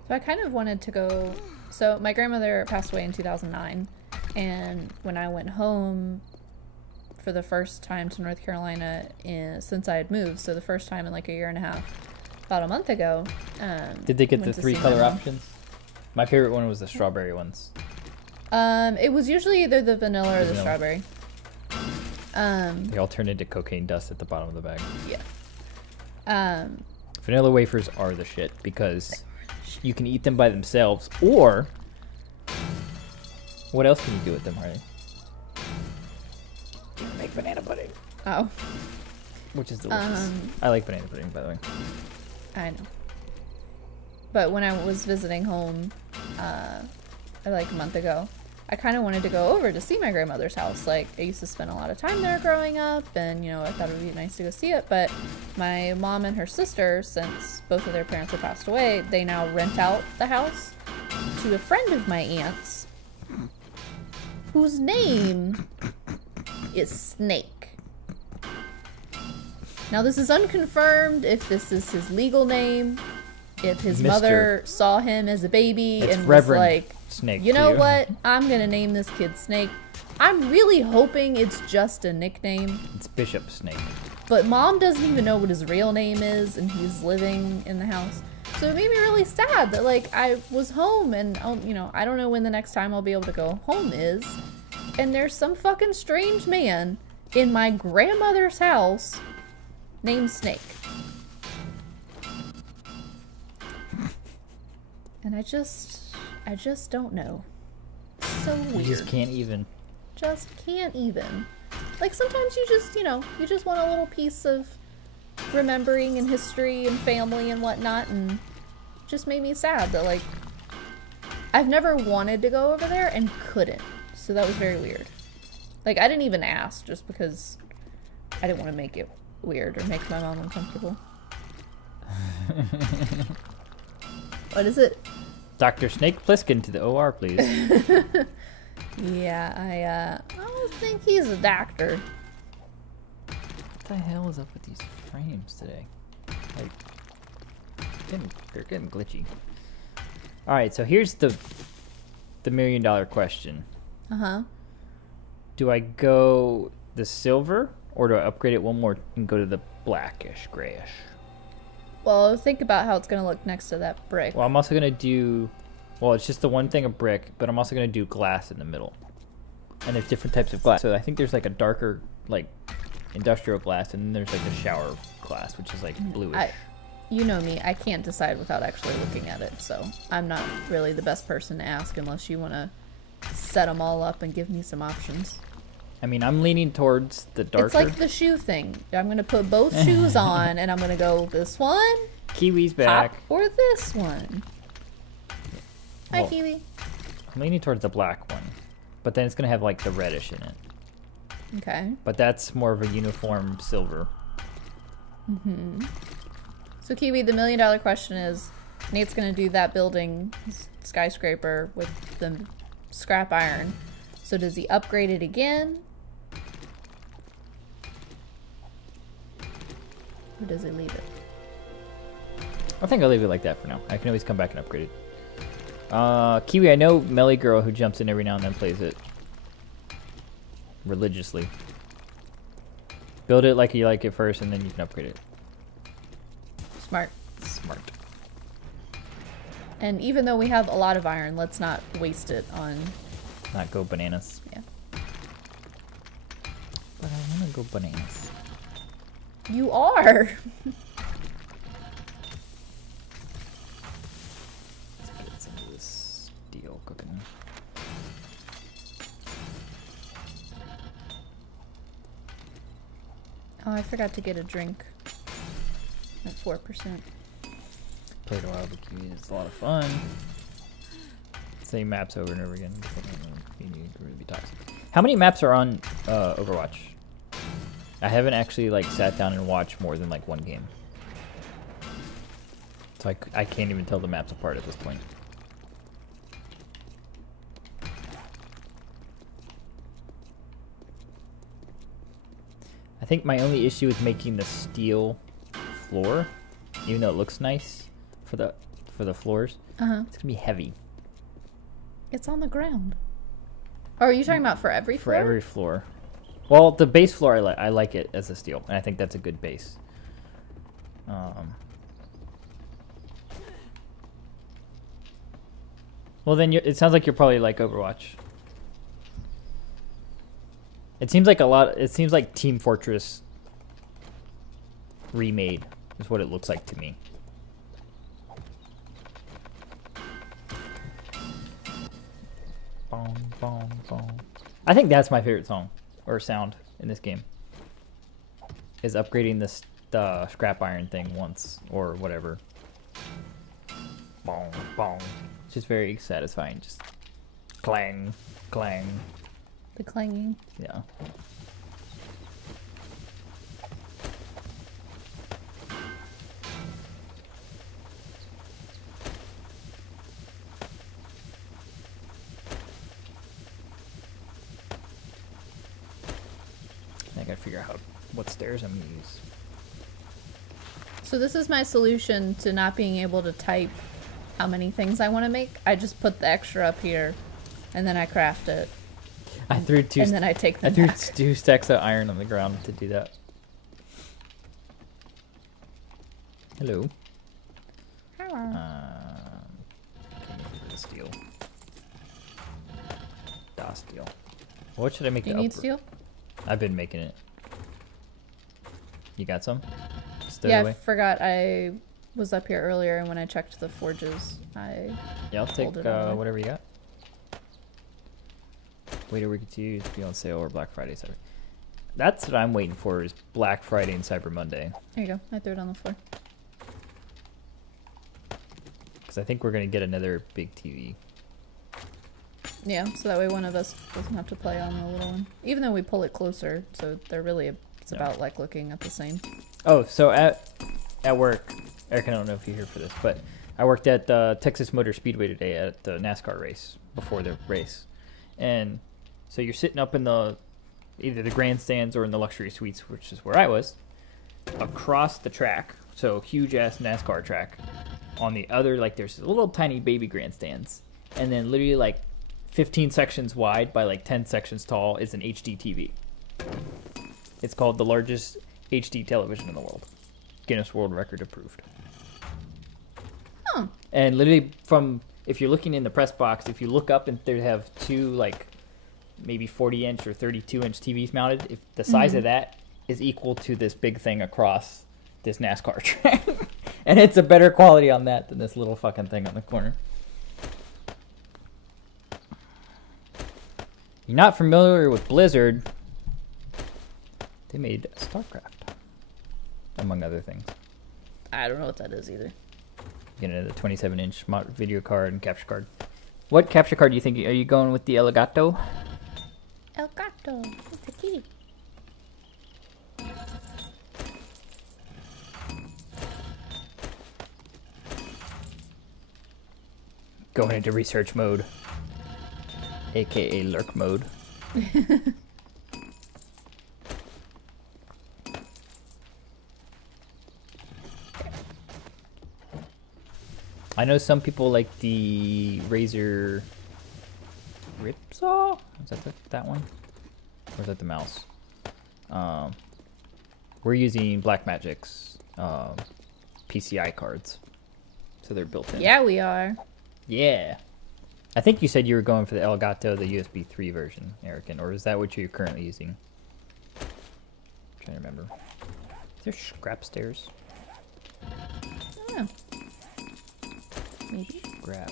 So I kind of wanted to go. So my grandmother passed away in 2009, and when I went home for the first time to North Carolina since I had moved, so the first time in like a year and a half, about a month ago. Did they get the went to 3 see color my mom. options? My favorite one was the strawberry ones. It was usually either the vanilla or the Vanilla. strawberry. They all turned into cocaine dust at the bottom of the bag. Yeah. Vanilla wafers are the shit because you can eat them by themselves, or what else can you do with them, Harley? You can make banana pudding, Oh, which is delicious. I like banana pudding, by the way. I know. But when I was visiting home, like a month ago, I kind of wanted to go over to see my grandmother's house. Like, I used to spend a lot of time there growing up, and, you know, I thought it would be nice to go see it. But my mom and her sister, since both of their parents have passed away, they now rent out the house to a friend of my aunt's, whose name is Snake. Now, this is unconfirmed if this is his legal name, if his Mr. mother saw him as a baby It's and Reverend was like, Snake. you to know what? I'm gonna name this kid Snake. I'm really hoping it's just a nickname, It's Bishop Snake. but Mom doesn't even know what his real name is, and he's living in the house. So it made me really sad that, like, I was home and, you know, I don't know when the next time I'll be able to go home is, and there's some fucking strange man in my grandmother's house named Snake. And I just don't know. So You weird. just can't even. Just can't even. Like, sometimes you just, you know, you just want a little piece of remembering and history and family and whatnot, and it just made me sad that, like, I've never wanted to go over there and couldn't. So that was very weird. Like, I didn't even ask just because I didn't want to make it weird or make my mom uncomfortable. What is it? Dr. Snake Plissken to the OR, please. Yeah, I don't think he's a doctor. What the hell is up with these frames today? Like, they're getting glitchy. All right, so here's the $1 million question. Uh-huh. Do I go the silver, or do I upgrade it one more and go to the blackish, grayish? Well, think about how it's going to look next to that brick. Well, I'm also going to do... Well, it's just the one thing of brick, but I'm also going to do glass in the middle. And there's different types of glass. So I think there's like a darker, like, industrial glass, and then there's like the shower glass, which is like bluish. You know me, I can't decide without actually looking at it, so I'm not really the best person to ask unless you want to set them all up and give me some options. I mean, I'm leaning towards the darker. It's like the shoe thing. I'm going to put both shoes on, and I'm going to go this one, Kiwi's back. or this one. Hi, Well, Kiwi. I'm leaning towards the black one, but then it's going to have like the reddish in it. Okay. But that's more of a uniform silver. So, Kiwi, the $1 million question is, Nate's going to do that building skyscraper with the scrap iron. So does he upgrade it again? Or does he leave it? I think I'll leave it like that for now. I can always come back and upgrade it. Kiwi, I know Melly Girl who jumps in every now and then plays it religiously. Build it like you like it first, and then you can upgrade it. Smart. Smart. And even though we have a lot of iron, let's not waste it on... Not go bananas. Yeah. But I want to go bananas. You are! Let's get some of this steel cooking. Oh, I forgot to get a drink. At 4%. played a while bikini. It's a lot of fun. Same maps over and over again. You need to really be toxic. How many maps are on Overwatch? I haven't actually like sat down and watched more than like one game. So I can't even tell the maps apart at this point. I think my only issue with making the steel floor, even though it looks nice for the floors, it's gonna be heavy. It's on the ground. Oh, are you talking about for every floor? For every floor. Well, the base floor I like it as a steel, and I think that's a good base. Well, then it sounds like you're probably like Overwatch. It seems like it seems like Team Fortress remade is what it looks like to me. Bong, bong, bong. I think that's my favorite song or sound in this game. Is upgrading this scrap iron thing once or whatever. Bong, bong. It's just very satisfying. Just clang, clang. The clanging. Yeah. I gotta figure out what stairs I'm gonna use. So this is my solution to not being able to type how many things I want to make. I just put the extra up here, and then I craft it. I threw two. And then I take them I threw back. 2 stacks of iron on the ground to do that. Hello. The steel. Da steel. What should I make? Do you need steel? I've been making it. You got some? Stowed Yeah, away? I forgot I was up here earlier, and when I checked the forges, Yeah, I'll take pulled it out. whatever you got. Wait a week or two to be on sale or Black Friday. Cyber. That's what I'm waiting for is Black Friday and Cyber Monday. There you go. I threw it on the floor. Because I think we're going to get another big TV. Yeah, so that way one of us doesn't have to play on the little one. Even though we pull it closer, so they're really, it's about like looking at the same. Oh, so at work, Eric, I don't know if you're here for this, but I worked at the Texas Motor Speedway today at the NASCAR race, before the race. And so you're sitting up in either the grandstands or in the luxury suites, which is where I was, across the track. So huge ass NASCAR track. On the other, like there's little tiny baby grandstands. And then literally like 15 sections wide by like 10 sections tall is an HD TV. It's called the largest HD television in the world. Guinness World Record approved. Huh. And literally if you're looking in the press box, if you look up and they have 2 like maybe 40-inch or 32-inch TVs mounted, if the size of that is equal to this big thing across this NASCAR track. And it's a better quality on that than this little fucking thing on the corner. You're not familiar with Blizzard. They made StarCraft, among other things. I don't know what that is either. You know, the 27-inch video card and capture card. What capture card do you think? Are you going with the Elgato? El gato. It's a kitty. Going into research mode, aka lurk mode. I know some people like the Razer Ripsaw. Is that that one? Or is that the mouse? We're using Blackmagic's PCI cards, so they're built in. Yeah, we are. Yeah. I think you said you were going for the Elgato, the USB 3 version, Eric, or is that what you're currently using? I'm trying to remember. Is there scrap stairs? Yeah. Maybe. Scrap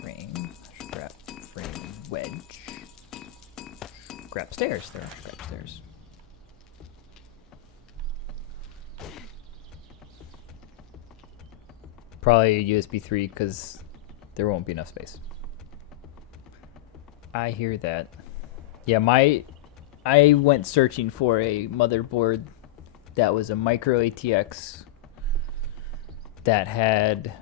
frame wedge. Scrap stairs. There are scrap stairs. Probably USB 3 because there won't be enough space. I hear that. Yeah, I went searching for a motherboard that was a micro ATX that had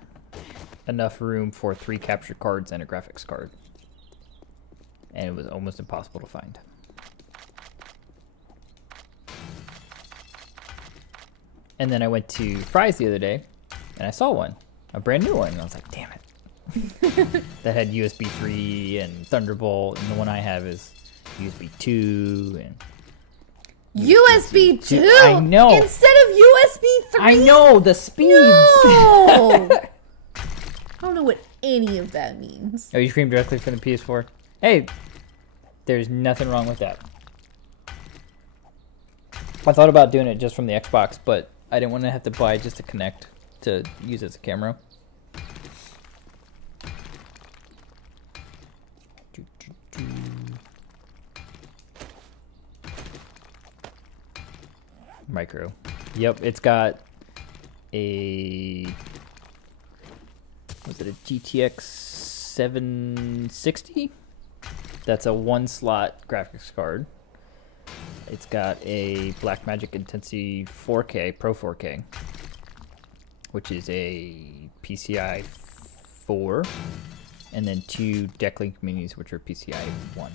enough room for 3 capture cards and a graphics card. And it was almost impossible to find. And then I went to Fry's the other day and I saw one, a brand new one. And I was like, damn it. That had USB 3 and Thunderbolt. And the one I have is USB 2 and USB 2? I know. Instead of USB 3? I know, the speeds. No! I don't know what any of that means. Oh, you stream directly from the PS4? Hey, there's nothing wrong with that. I thought about doing it just from the Xbox, but I didn't want to have to buy just to connect to use as a camera. Micro. Yep, it's got a... Was it a GTX 760? That's a 1-slot graphics card. It's got a Blackmagic Intensity 4K, Pro 4K, which is a PCI 4, and then 2 Decklink Minis, which are PCI 1s.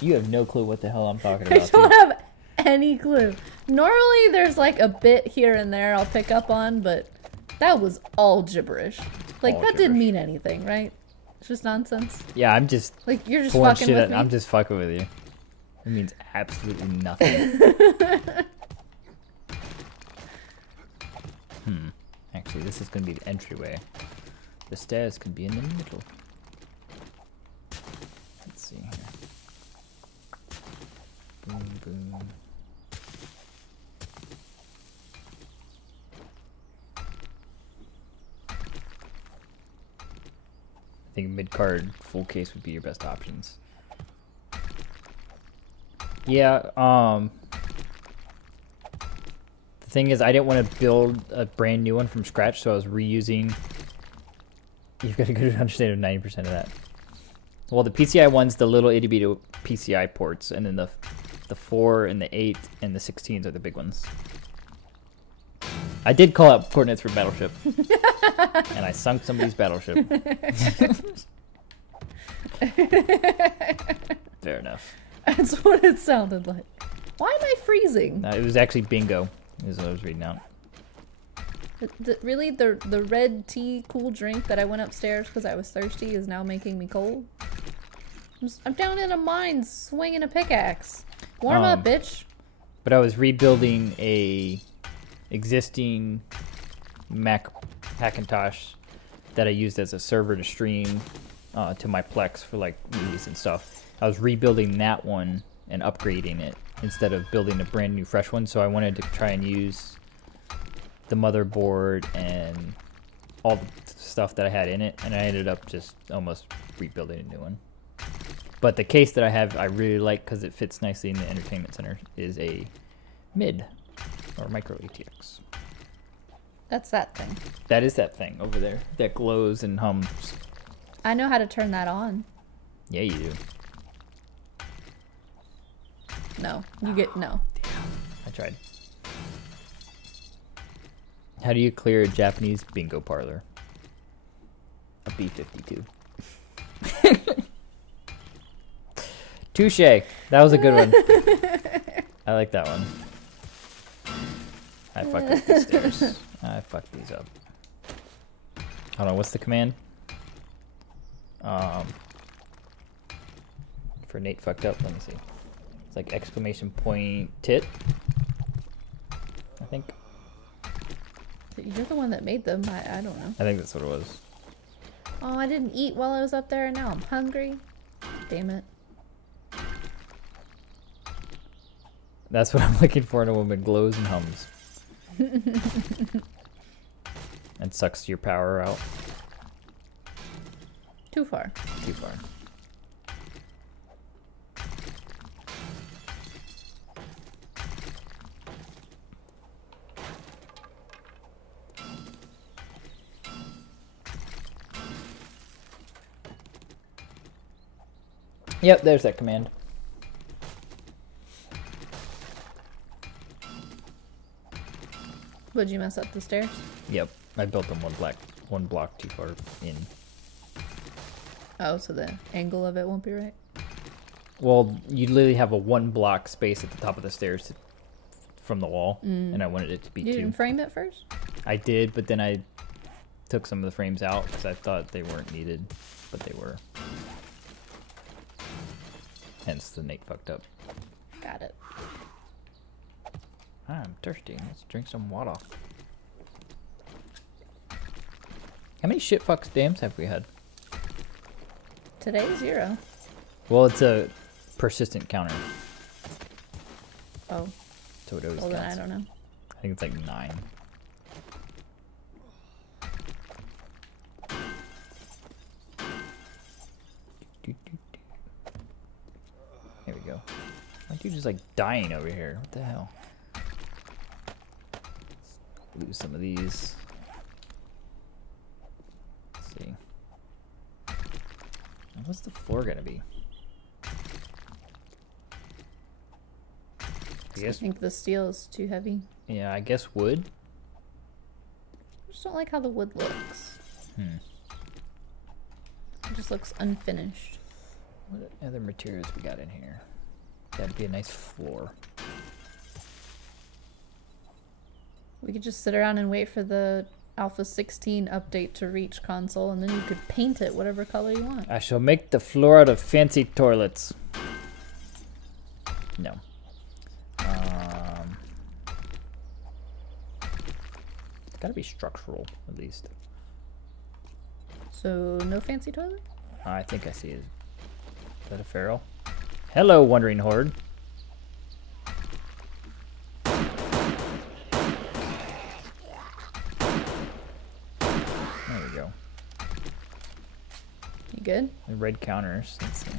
You have no clue what the hell I'm talking about. I don't have any clue. Normally there's like a bit here and there I'll pick up on, but that was all gibberish. Like, All that didn't gibberish. mean anything, right? It's just nonsense. Yeah, I'm just Like, you're just pulling fucking shit with at, me. I'm just fucking with you. It means absolutely nothing. Actually, this is going to be the entryway. The stairs could be in the middle. Let's see here. Boom, boom. I think mid-card full case would be your best options. Yeah, the thing is I didn't want to build a brand new one from scratch, so I was reusing. You've got a good understanding of 90% of that. Well, the PCI one's the little itty bitty PCI ports, and then the 4 and the 8 and the 16s are the big ones. I did call out coordinates for Battleship. And I sunk somebody's Battleship. Fair enough. That's what it sounded like. Why am I freezing? It was actually bingo, is what I was reading out. Really, the red tea cool drink that I went upstairs because I was thirsty is now making me cold? I'm down in a mine swinging a pickaxe. Warm up, bitch. But I was rebuilding a existing Mac Hackintosh that I used as a server to stream to my Plex for like movies and stuff. I was rebuilding that one and upgrading it instead of building a brand new fresh one. So I wanted to try and use the motherboard and all the stuff that I had in it, and I ended up just almost rebuilding a new one. But the case that I have I really like because it fits nicely in the entertainment center is a mid or micro ATX. That's that thing. That is that thing over there that glows and hums. I know how to turn that on. Yeah, you do. No, you get no. I tried. How do you clear a Japanese bingo parlor? A B-52. Touche. That was a good one. I like that one. I fucked up the stairs. I fucked these up. Hold on, what's the command? For Nate fucked up, let me see. It's like exclamation point tit, I think. You're the one that made them. I don't know. I think that's what it was. Oh, I didn't eat while I was up there and now I'm hungry. Damn it. That's what I'm looking for in a woman. Glows and hums. And sucks your power out. Too far. Too far. Yep, there's that command. Would you mess up the stairs? Yep, I built them one block too far in. Oh, so the angle of it won't be right. Well, you literally have a 1 block space at the top of the stairs from the wall, and I wanted it to be You 2. didn't frame it first? I did, but then I took some of the frames out because I thought they weren't needed, but they were. Hence the Nate fucked up. Got it. I'm thirsty. Let's drink some water. How many shit fucks dams have we had? Today, 0. Well, it's a persistent counter, Oh, so it always well then counts. I don't know. I think it's like 9. Here we go. My dude is like dying over here. What the hell? Let's lose some of these. Let's see. Now, what's the floor gonna be? I I guess, think the steel is too heavy. yeah, I guess wood. I just don't like how the wood looks. Hmm. It just looks unfinished. What other materials we got in here? That'd be a nice floor. We could just sit around and wait for the Alpha 16 update to reach console, and then you could paint it whatever color you want. I shall make the floor out of fancy toilets. No. It's gotta be structural, at least. So, no fancy toilet? I think I see it. Is that a feral? Hello, Wandering Horde. There we go. You good? The red counters. Let's see.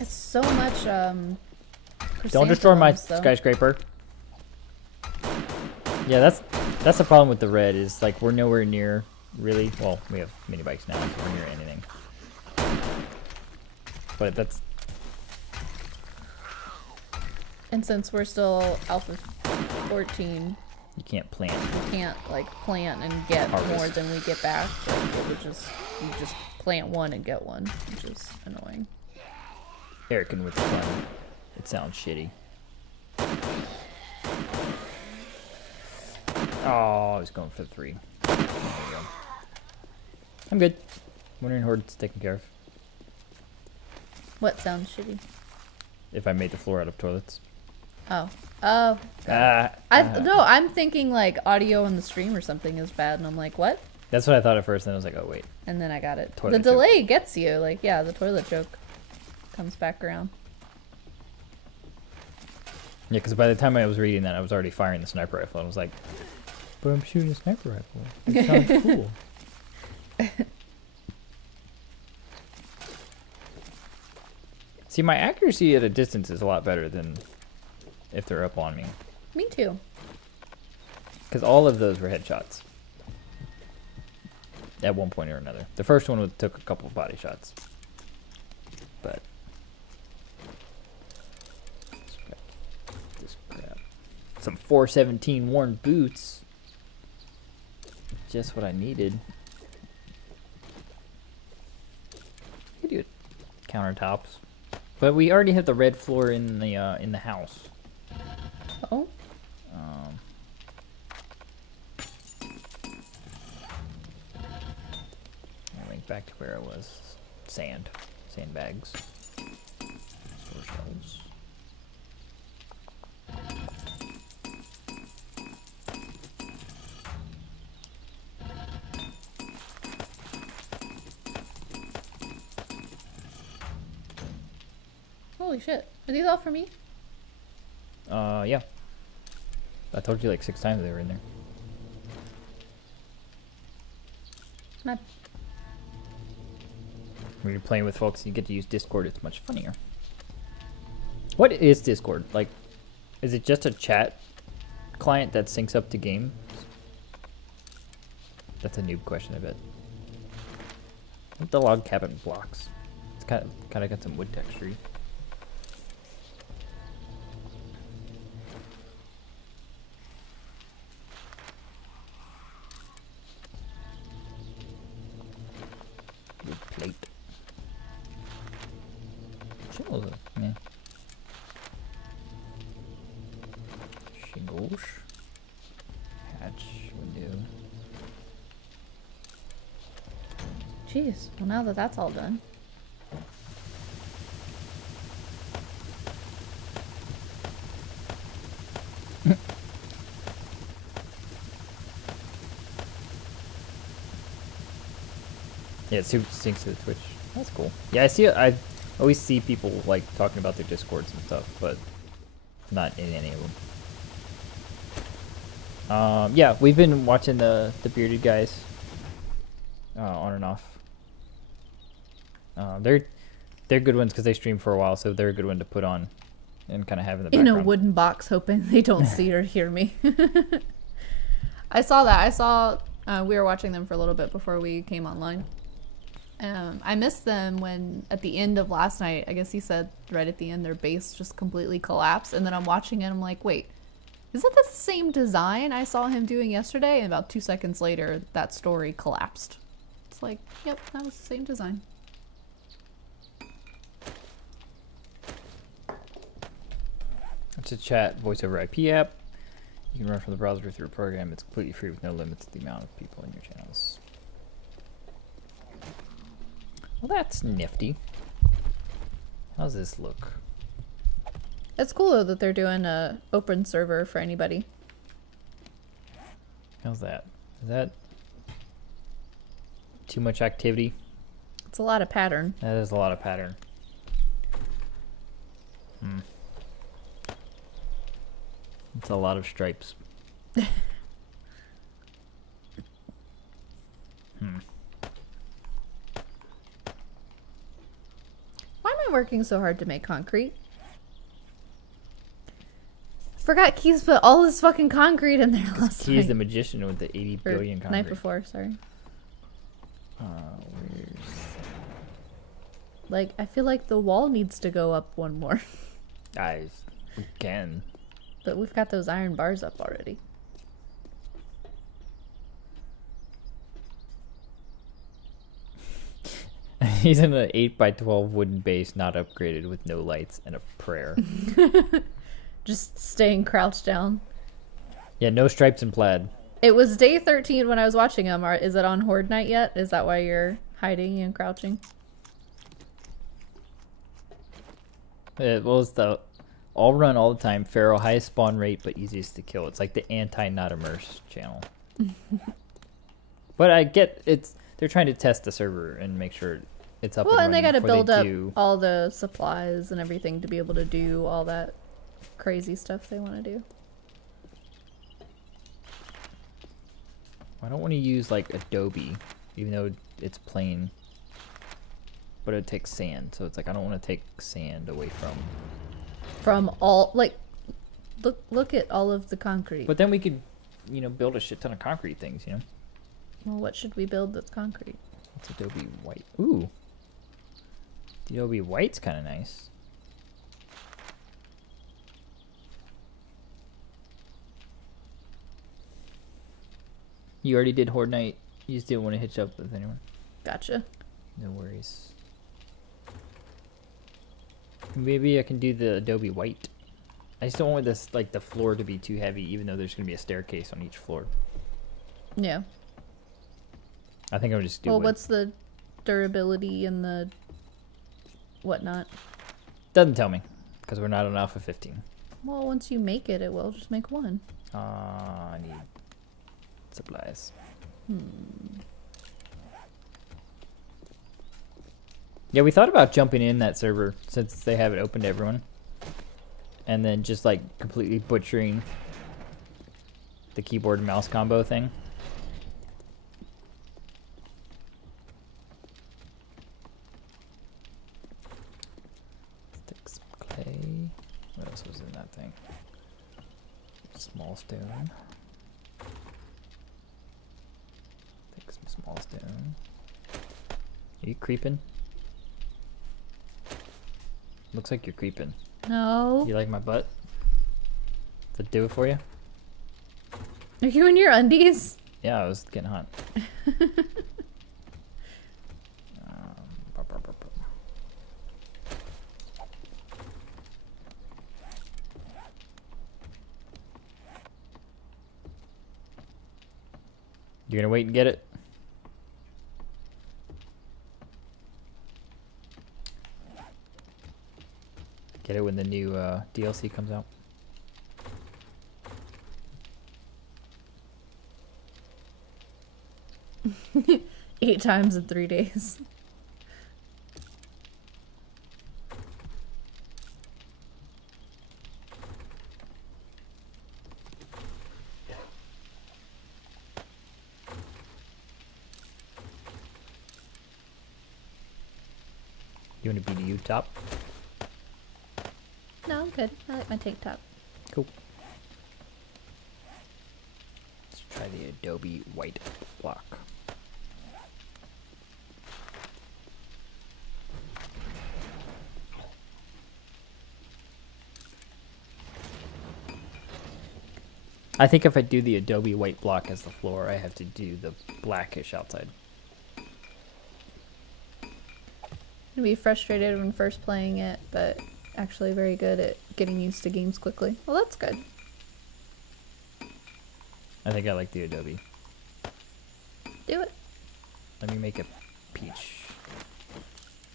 It's so much, Don't destroy my chrysanthemums, though. skyscraper. Yeah, that's the problem with the red is like we're nowhere near really. Well, we have mini bikes now, so we're near anything. But that's And since we're still Alpha 14, you can't plant. we can't like plant and get Harvest. more than we get back. Like, it would just you just plant one and get one, which is annoying. Erican with the fun. It sounds shitty. Oh, I was going for the 3. There we go. I'm good. Wandering Horde's taken care of. What sounds shitty? If I made the floor out of toilets. Oh, Ah, no, I'm thinking like audio on the stream or something is bad, and I'm like, what? that's what I thought at first, and then I was like, oh wait. And then I got it. Toilet the joke. delay gets you. Like, yeah, the toilet joke comes back around. Yeah, because by the time I was reading that, I was already firing the sniper rifle, and I was like, but I'm shooting a sniper rifle. It sounds cool. See, my accuracy at a distance is a lot better than if they're up on me. Me too. Because all of those were headshots. At one point or another. The first one took a couple of body shots. But... this crap. Some 417 worn boots. Just what I needed. You do it. Countertops. But we already have the red floor in the house. Oh, I went back to where I was. Sandbags. Store shelves. holy shit! Are these all for me? Yeah. I told you like 6 times they were in there. Not. When you're playing with folks, you get to use Discord. It's much funnier. What is Discord? Like, is it just a chat client that syncs up to games? That's a noob question, I bet. The log cabin blocks. It's kind of got some wood texture. Wood plate. Shingles, yeah. Shingles. Hatch window. Jeez. Well, now that that's all done. Yeah, it syncs to the Twitch. That's cool. Yeah, I always see people like talking about their Discords and stuff, but not in any of them. Yeah, we've been watching the bearded guys on and off. They're good ones because they stream for a while, so they're a good one to put on and kind of have in the background. In a wooden box, hoping they don't see or hear me. I saw that. I saw we were watching them for a little bit before we came online. I missed them when at the end of last night, I guess he said right at the end, their base just completely collapsed. And then I'm watching it, I'm like, wait, isn't this the same design I saw him doing yesterday? And about 2 seconds later, that story collapsed. It's like, yep, that was the same design. It's a chat voice over IP app. You can run from the browser through a program. It's completely free with no limits to the amount of people in your channels. Well, that's nifty. How's this look? It's cool though that they're doing a open server for anybody. How's that? Is that too much activity? It's a lot of pattern. That is a lot of pattern. It's a lot of stripes. Why am I working so hard to make concrete? Forgot Keys put all this fucking concrete in there last He's night. the magician with the 80 billion concrete. Night before, sorry. Where's... Like, I feel like the wall needs to go up one more. We can. But we've got those iron bars up already. He's in an 8x12 wooden base, not upgraded, with no lights and a prayer. Just staying crouched down. Yeah, no stripes and plaid. It was day 13 when I was watching him. Is it on Horde Night yet? Is that why you're hiding and crouching? Well, it's the all run all the time, feral, highest spawn rate, but easiest to kill. It's like the anti-not immerse channel. But I get they're trying to test the server and make sure it's up and running. Well, and they got to before build up do... all the supplies and everything to be able to do all that crazy stuff they want to do. I don't want to use like Adobe, even though it's plain. But it takes sand, so it's like I don't want to take sand away from all, like, look at all of the concrete. But then we could, build a shit ton of concrete things, Well, what should we build that's concrete? It's Adobe White. Ooh. The Adobe White's kind of nice. You already did Horde Night. You just didn't want to hitch up with anyone. Gotcha. No worries. Maybe I can do the Adobe White. I just don't want this, like, the floor to be too heavy, even though there's going to be a staircase on each floor. Yeah. I think I'll just do Well, what's the durability and the whatnot? Doesn't tell me, because we're not on Alpha 15. Well, once you make it, it will. Just make one. I need supplies. Yeah, we thought about jumping in that server since they have it open to everyone. And then just like completely butchering the keyboard and mouse combo thing. Stick some clay. What else was in that thing? Small stone. Take some small stone. Are you creeping? Looks like you're creeping. No. You like my butt? Does it do it for you? Are you in your undies? Yeah, I was getting hot. You're gonna wait and get it? Get it when the new DLC comes out. 8 times in 3 days. You want to be the U top? No, I'm good. I like my tank top. Cool. Let's try the Adobe white block. I think if I do the Adobe white block as the floor, I have to do the blackish outside. I'd be frustrated when first playing it, but actually very good at getting used to games quickly. Well, that's good. I think I like the Adobe. Do it. Let me make a peach.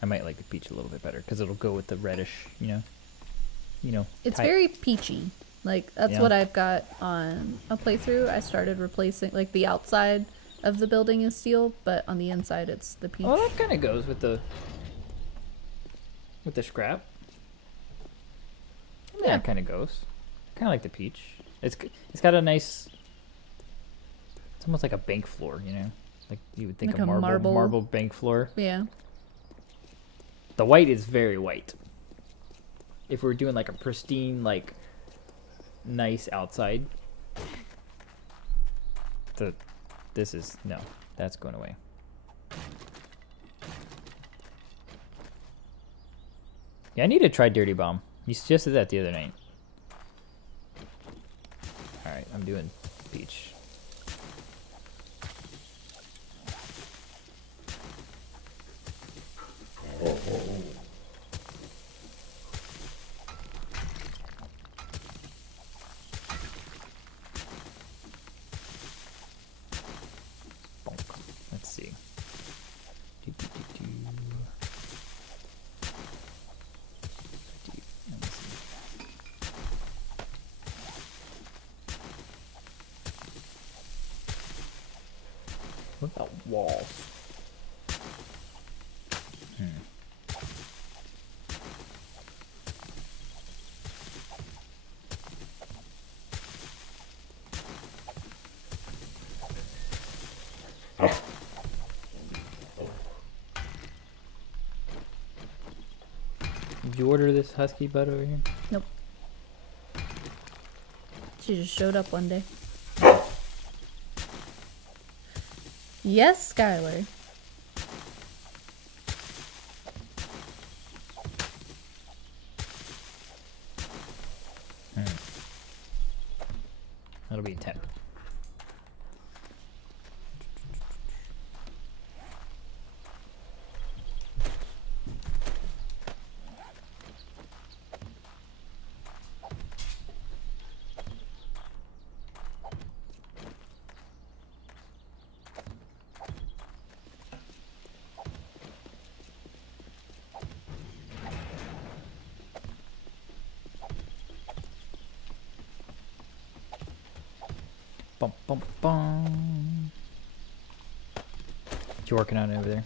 I might like the peach a little bit better because it'll go with the reddish, you know. It's type. very peachy. Like, that's Yeah. what I've got on a playthrough. I started replacing, like, the outside of the building is steel, but on the inside it's the peach. Oh, that kind of goes with the scrap. Yeah, Yeah. it kind of goes. Kind of like the peach. It's got a nice. It's almost like a bank floor, you know, like you would think Like a a marble bank floor. Yeah. The white is very white. If we're doing like a pristine, like nice outside, this is no, that's going away. Yeah, I need to try Dirty Bomb. You suggested that the other night. All right, I'm doing peach. Bonk. Let's see. Do, do, do, do. Let me see. What about walls? Did you order this husky butt over here? Nope. She just showed up one day. Yes, Skylar. That'll be a temp. Bum, bum, bum. What you working on over there?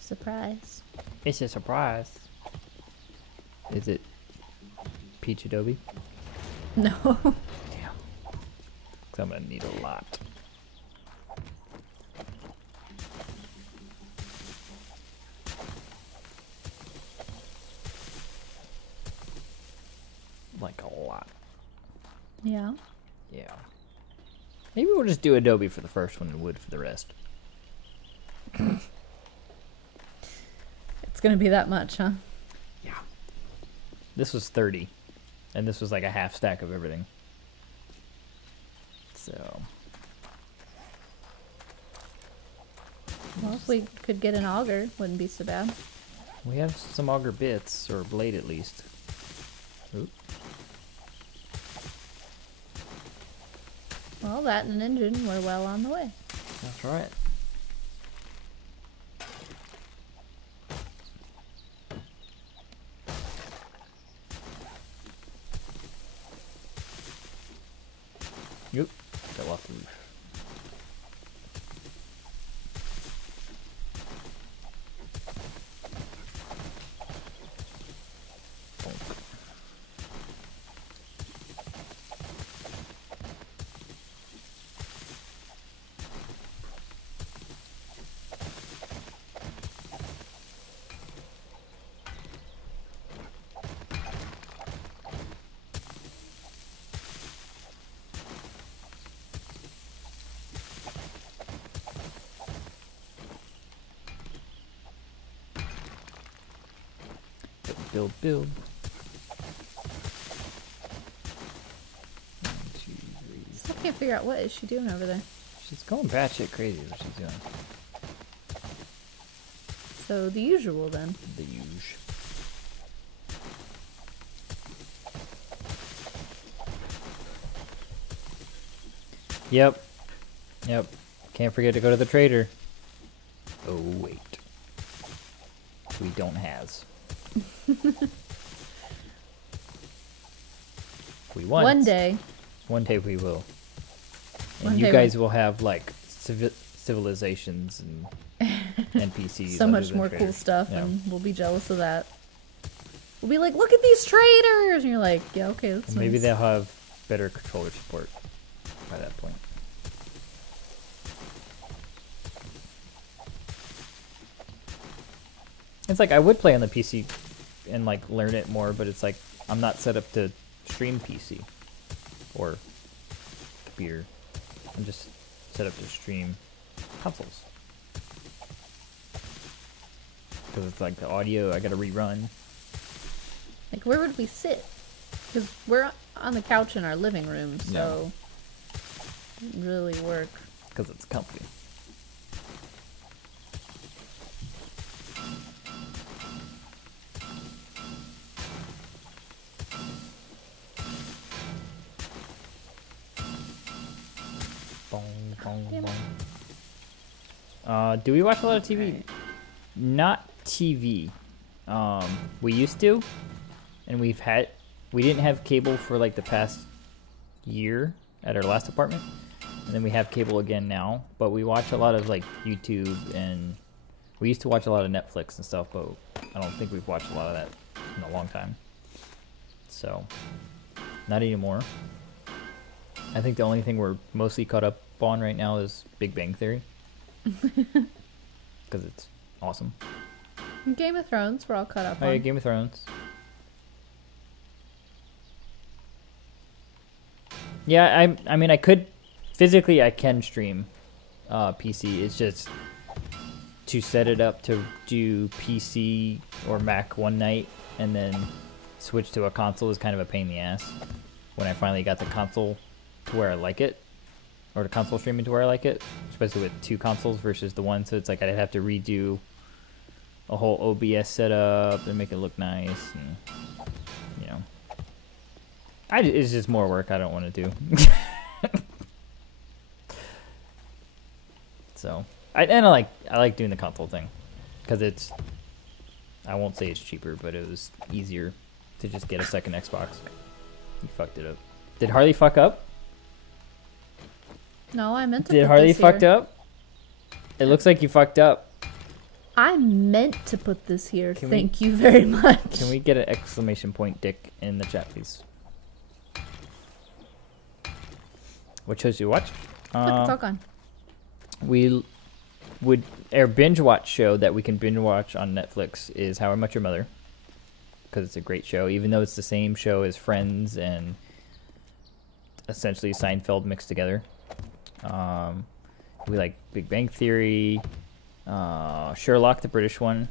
Surprise. It's a surprise. Is it peach adobe? No. Damn. 'Cause I'm gonna need a lot. Like a lot. Yeah. Yeah. Maybe we'll just do adobe for the first one and wood for the rest. It's gonna be that much, huh? Yeah. This was 30, and this was like a half stack of everything. So. Well, if we could get an auger, wouldn't be so bad. We have some auger bits, or blade at least. Oop. Well, that and an engine, we're well on the way. That's right. Yep, fell off the roof. Bonk. Build, build. 1, 2, 3. Still can't figure out what is she doing over there. She's going batshit crazy. What she's doing? So the usual then. The usual. Yep. Yep. Can't forget to go to the trader. Oh wait. We don't has. We want. One day. One day we will. And One you day guys will have like civilizations and NPCs. So other much than more cool traders. stuff, Yeah. and we'll be jealous of that. We'll be like, look at these traders! And you're like, yeah, okay, that's And maybe nice. they'll have better controller support by that point. It's like I would play on the PC and like learn it more, but it's like I'm not set up to stream PC or computer. I'm just set up to stream consoles. Because it's like the audio I gotta rerun. Like, where would we sit? Because we're on the couch in our living room, so it wouldn't really work. Because it's comfy. Bong, bong, Damn it. bong. Do we watch a lot of TV? Right. Not TV. We used to, and we didn't have cable for like the past year at our last apartment, and then we have cable again now. But we watch a lot of like YouTube, and we used to watch a lot of Netflix and stuff, but I don't think we've watched a lot of that in a long time. So, not anymore. I think the only thing we're mostly caught up on right now is Big Bang Theory. Because it's awesome. And Game of Thrones, we're all caught up Oh, yeah, on. Game of Thrones. Yeah, I mean, I could, physically I can stream PC. It's just to set it up to do PC or Mac one night and then switch to a console is kind of a pain in the ass. When I finally got the console to where I like it, or the console streaming to where I like it, especially with two consoles versus the one, so it's like I'd have to redo a whole OBS setup and make it look nice, and you know, it's just more work I don't want to do. So I like doing the console thing because it's, I won't say it's cheaper, but it was easier to just get a second Xbox. You fucked it up. Did Harley fuck up? No, I meant to Did put Harley this fucked here. up? It looks like you fucked up. I meant to put this here. Can we- Thank you very much. Can we get an exclamation point dick in the chat, please? What shows you watch? Look, it's all gone. We would, our binge watch show that we can binge watch on Netflix is How I Met Your Mother, because it's a great show, even though it's the same show as Friends and essentially Seinfeld mixed together. We like Big Bang Theory, Sherlock, the British one,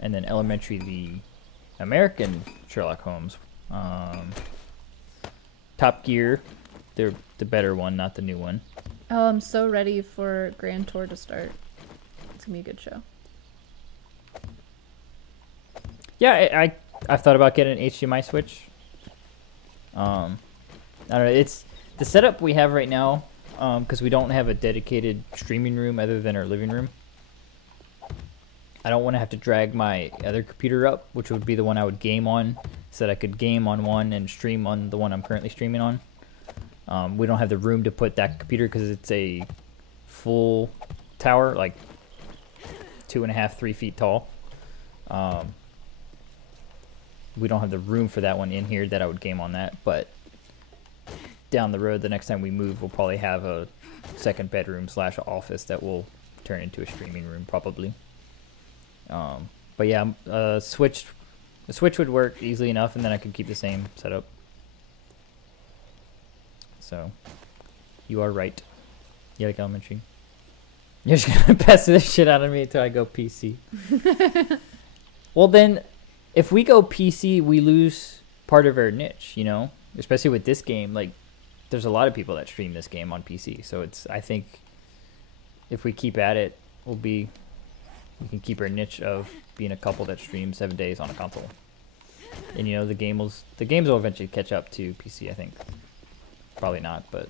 and then Elementary, the American Sherlock Holmes. Top Gear, they're the better one, not the new one. Oh, I'm so ready for Grand Tour to start. It's gonna be a good show. Yeah, I've thought about getting an HDMI switch. I don't know. It's the setup we have right now, because we don't have a dedicated streaming room other than our living room. I don't want to have to drag my other computer up, which would be the one I would game on, so that I could game on one and stream on the one I'm currently streaming on. We don't have the room to put that computer because it's a full tower, like 2.5, 3 feet tall. We don't have the room for that one in here that I would game on that, but down the road, the next time we move, we'll probably have a second bedroom / office that will turn into a streaming room probably. But yeah, a switch would work easily enough, and then I could keep the same setup. So, you are right. You like Elementary? You're just gonna pester the shit out of me until I go PC. Well then, if we go PC, we lose part of our niche, you know? Especially with this game, like, there's a lot of people that stream this game on PC. So I think, if we keep at it, we can keep our niche of being a couple that streams 7 days on a console. And you know, the games will eventually catch up to PC, I think. Probably not, but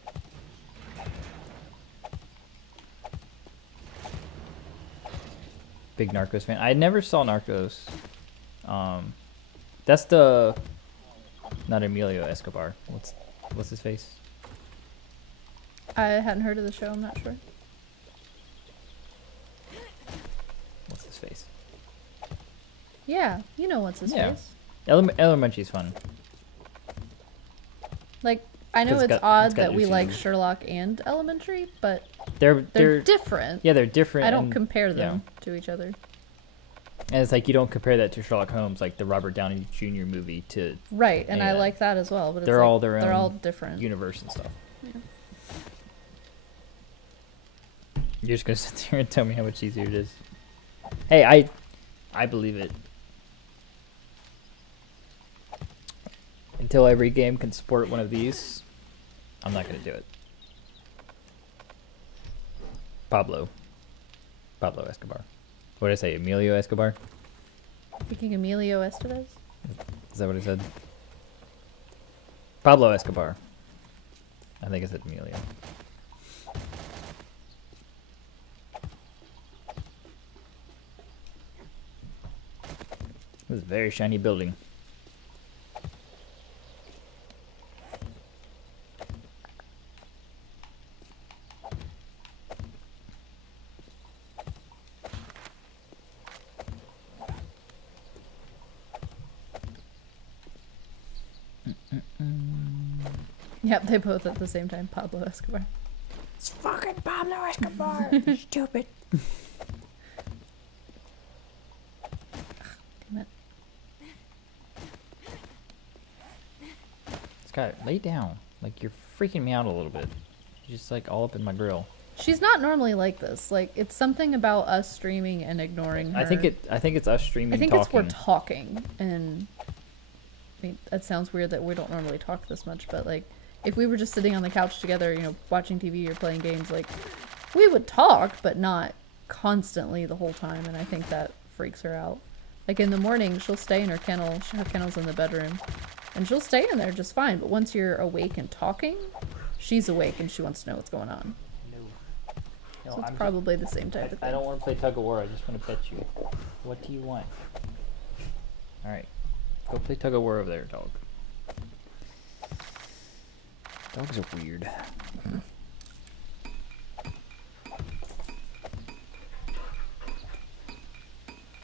big Narcos fan. I never saw Narcos. That's the not Emilio Escobar. What's his face? I hadn't heard of the show. I'm not sure. What's his face? Yeah, you know what's his face. Elementary's fun. Like, I know it's odd that we like Sherlock and Elementary, but they're different. Yeah, they're different. I don't compare them to each other. And it's like you don't compare that to Sherlock Holmes, like the Robert Downey Jr. movie, to right. And I like that as well. But it's they're like, all their own. They're all different universe and stuff. Yeah. You're just gonna sit there and tell me how much easier it is. Hey, I believe it. Until every game can support one of these, I'm not gonna do it. Pablo Escobar. What did I say? Emilio Escobar? Thinking Emilio Estevez? Is that what I said? Pablo Escobar. I think I said Emilio. This is a very shiny building. Yep, they both at the same time. Pablo Escobar. It's fucking Pablo Escobar. Stupid. Damn it. Scott, lay down. Like, you're freaking me out a little bit. You're just like all up in my grill. She's not normally like this. Like, it's something about us streaming and ignoring her. I think it's us streaming. I think talking. it's we're talking, and I mean that sounds weird that we don't normally talk this much, but like if we were just sitting on the couch together, you know, watching TV or playing games, like we would talk, but not constantly the whole time, and I think that freaks her out. Like in the morning, she'll stay in her kennel. Her kennel's in the bedroom, and she'll stay in there just fine. But once you're awake and talking, she's awake and she wants to know what's going on. No, So it's probably the same type of thing. I don't want to play tug of war. I just want to pet you. What do you want? All right, go play tug of war over there, dog. Dogs are weird.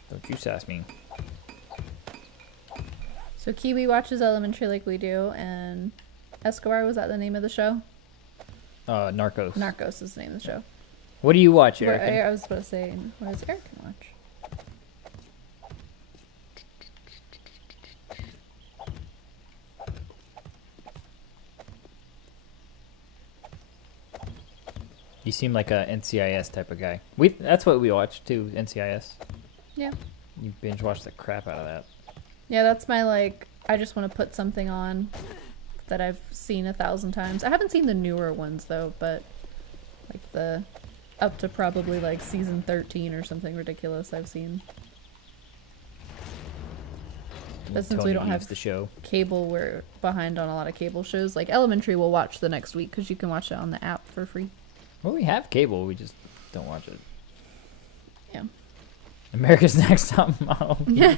Don't you sass me. So Kiwi watches Elementary like we do, and Escobar, was that the name of the show? Narcos. Narcos is the name of the show. What do you watch, Eric? I was supposed to say, what does Eric watch? You seem like a NCIS type of guy. That's what we watch too, NCIS. Yeah. You binge watch the crap out of that. Yeah, that's my like. I just want to put something on that I've seen 1,000 times. I haven't seen the newer ones though, but like the up to probably like season 13 or something ridiculous I've seen. But since we don't have the show, cable, we're behind on a lot of cable shows. Like Elementary, we'll watch the next week because you can watch it on the app for free. Well, we have cable, we just don't watch it. Yeah. America's Next Top Model. Yeah.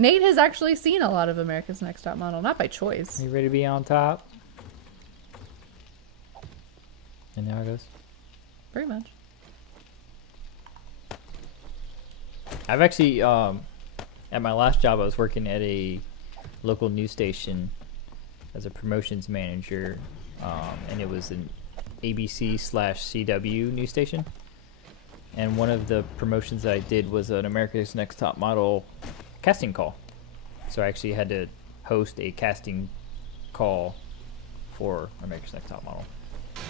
Nate has actually seen a lot of America's Next Top Model, not by choice. You ready to be on top? And how it goes. Pretty much. I've actually, at my last job, I was working at a local news station as a promotions manager, and it was an ABC/CW news station. And one of the promotions that I did was an America's Next Top Model casting call. So I actually had to host a casting call for America's Next Top Model.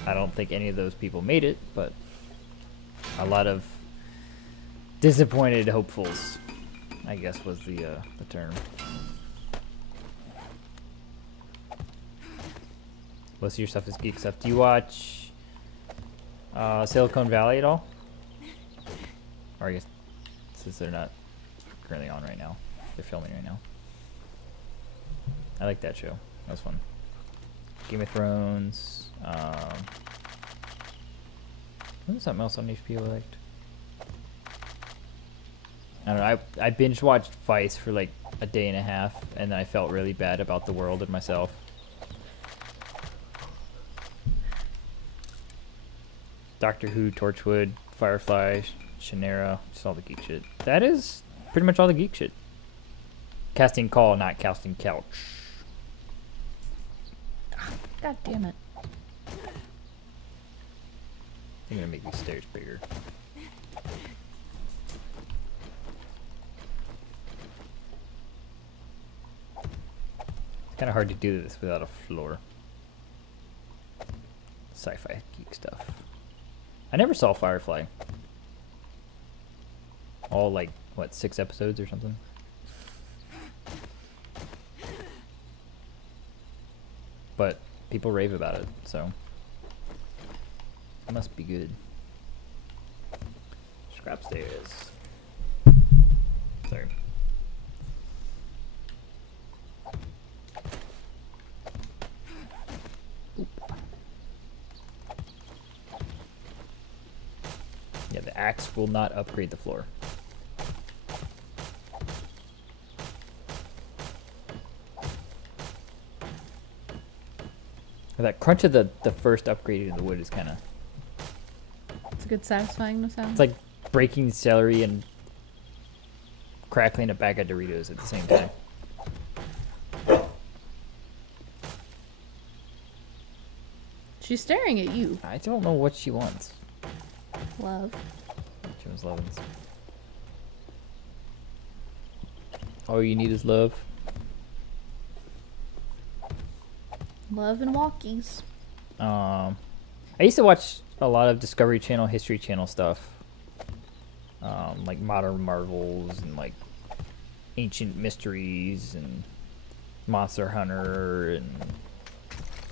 I don't think any of those people made it, but a lot of disappointed hopefuls, I guess, was the term. Most of your stuff is geek stuff. Do you watch Silicon Valley at all? Or I guess since they're not currently on right now, they're filming right now. I like that show. That was fun. Game of Thrones. What was something else on HBO I liked? I don't know. I binge watched Vice for like a day and a half, and then I felt really bad about the world and myself. Doctor Who, Torchwood, Firefly, Shannara, just all the geek shit. That is pretty much all the geek shit. Casting call, not casting couch. God damn it. I'm gonna make these stairs bigger. It's kind of hard to do this without a floor. Sci-fi geek stuff. I never saw Firefly. All like, what, 6 episodes or something? But people rave about it, so it must be good. Scrap stairs. Sorry. Oop. Yeah, the axe will not upgrade the floor. That crunch of the first upgrade of the wood is kind of... It's a good satisfying sound. It's like breaking celery and crackling a bag of Doritos at the same time. She's staring at you. I don't know what she wants. Love. She wants lovins. All you need is love. Love and walkies. I used to watch a lot of Discovery Channel, History Channel stuff. Like Modern Marvels and like Ancient Mysteries and Monster Hunter and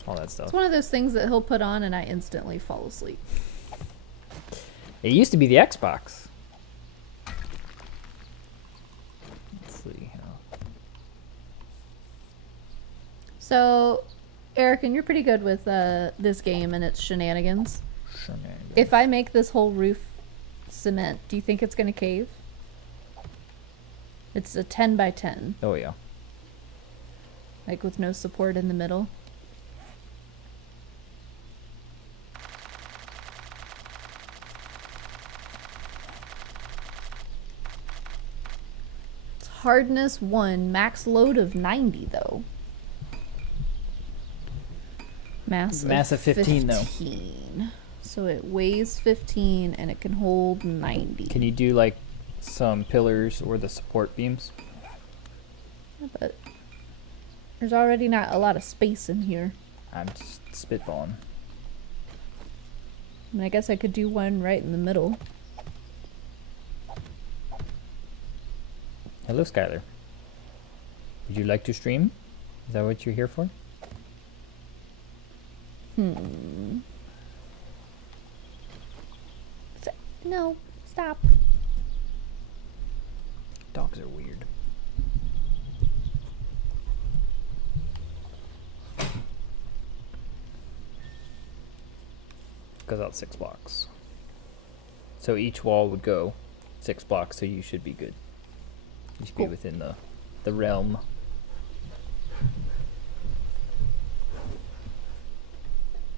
all that stuff. It's one of those things that he'll put on and I instantly fall asleep. It used to be the Xbox. Let's see. So, Eric, and you're pretty good with this game and its shenanigans. Shenanigans. If I make this whole roof cement, do you think it's going to cave? It's a 10 by 10. Oh, yeah. Like with no support in the middle. It's hardness 1, max load of 90 though. Mass of 15 though. So it weighs 15 and it can hold 90. Can you do like some pillars or the support beams? Yeah, but there's already not a lot of space in here. I'm just spitballing. I mean, I guess I could do one right in the middle. Hello, Skylar. Would you like to stream? Is that what you're here for? No, stop. Dogs are weird. Goes out 6 blocks. So each wall would go 6 blocks, so you should be good. You should Cool. be within the realm.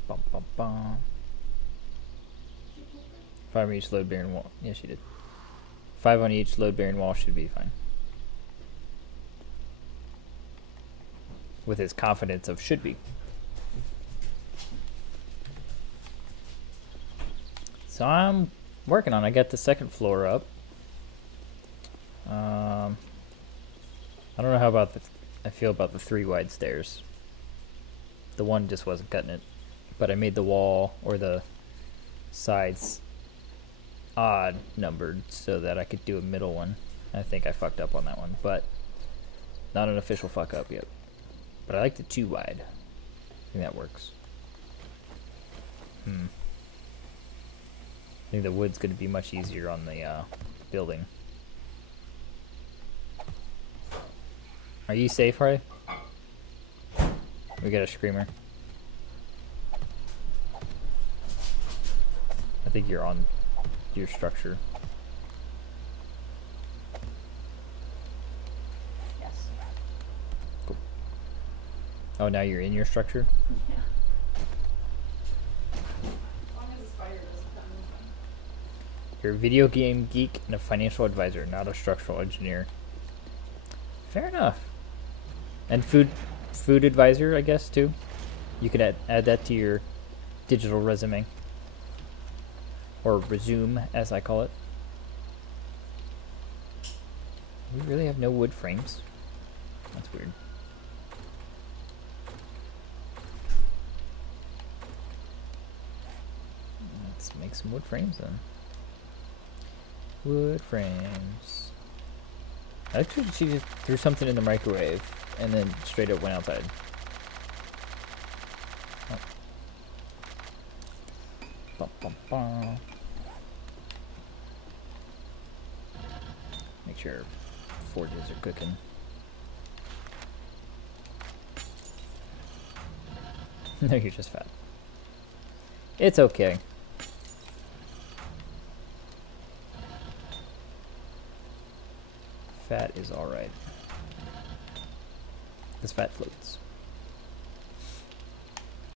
Bum, bum, bum. 5 on each load bearing wall. Yes, she did. 5 on each load bearing wall should be fine. With his confidence of should be. So I'm working on. I got the second floor up. I don't know how about I feel about the 3 wide stairs. The one just wasn't cutting it, but I made the wall or the sides odd numbered so that I could do a middle one. I think I fucked up on that one, but not an official fuck up yet. But I like the 2 wide. I think that works. I think the wood's going to be much easier on the building. Are you safe, Harley? We got a screamer. I think you're on your structure. Yes. Cool. Oh, now you're in your structure? Yeah. As long as the spider doesn't come in. You're a video game geek and a financial advisor, not a structural engineer. Fair enough. And food advisor, I guess, too. You could add that to your digital resume. Or resume, as I call it. We really have no wood frames. That's weird. Let's make some wood frames then. Wood frames. Actually, she just threw something in the microwave and then straight up went outside. Oh. Bum, bum, bum. Make sure forges are cooking. No, you're just fat. It's okay. Fat is alright. This fat floats.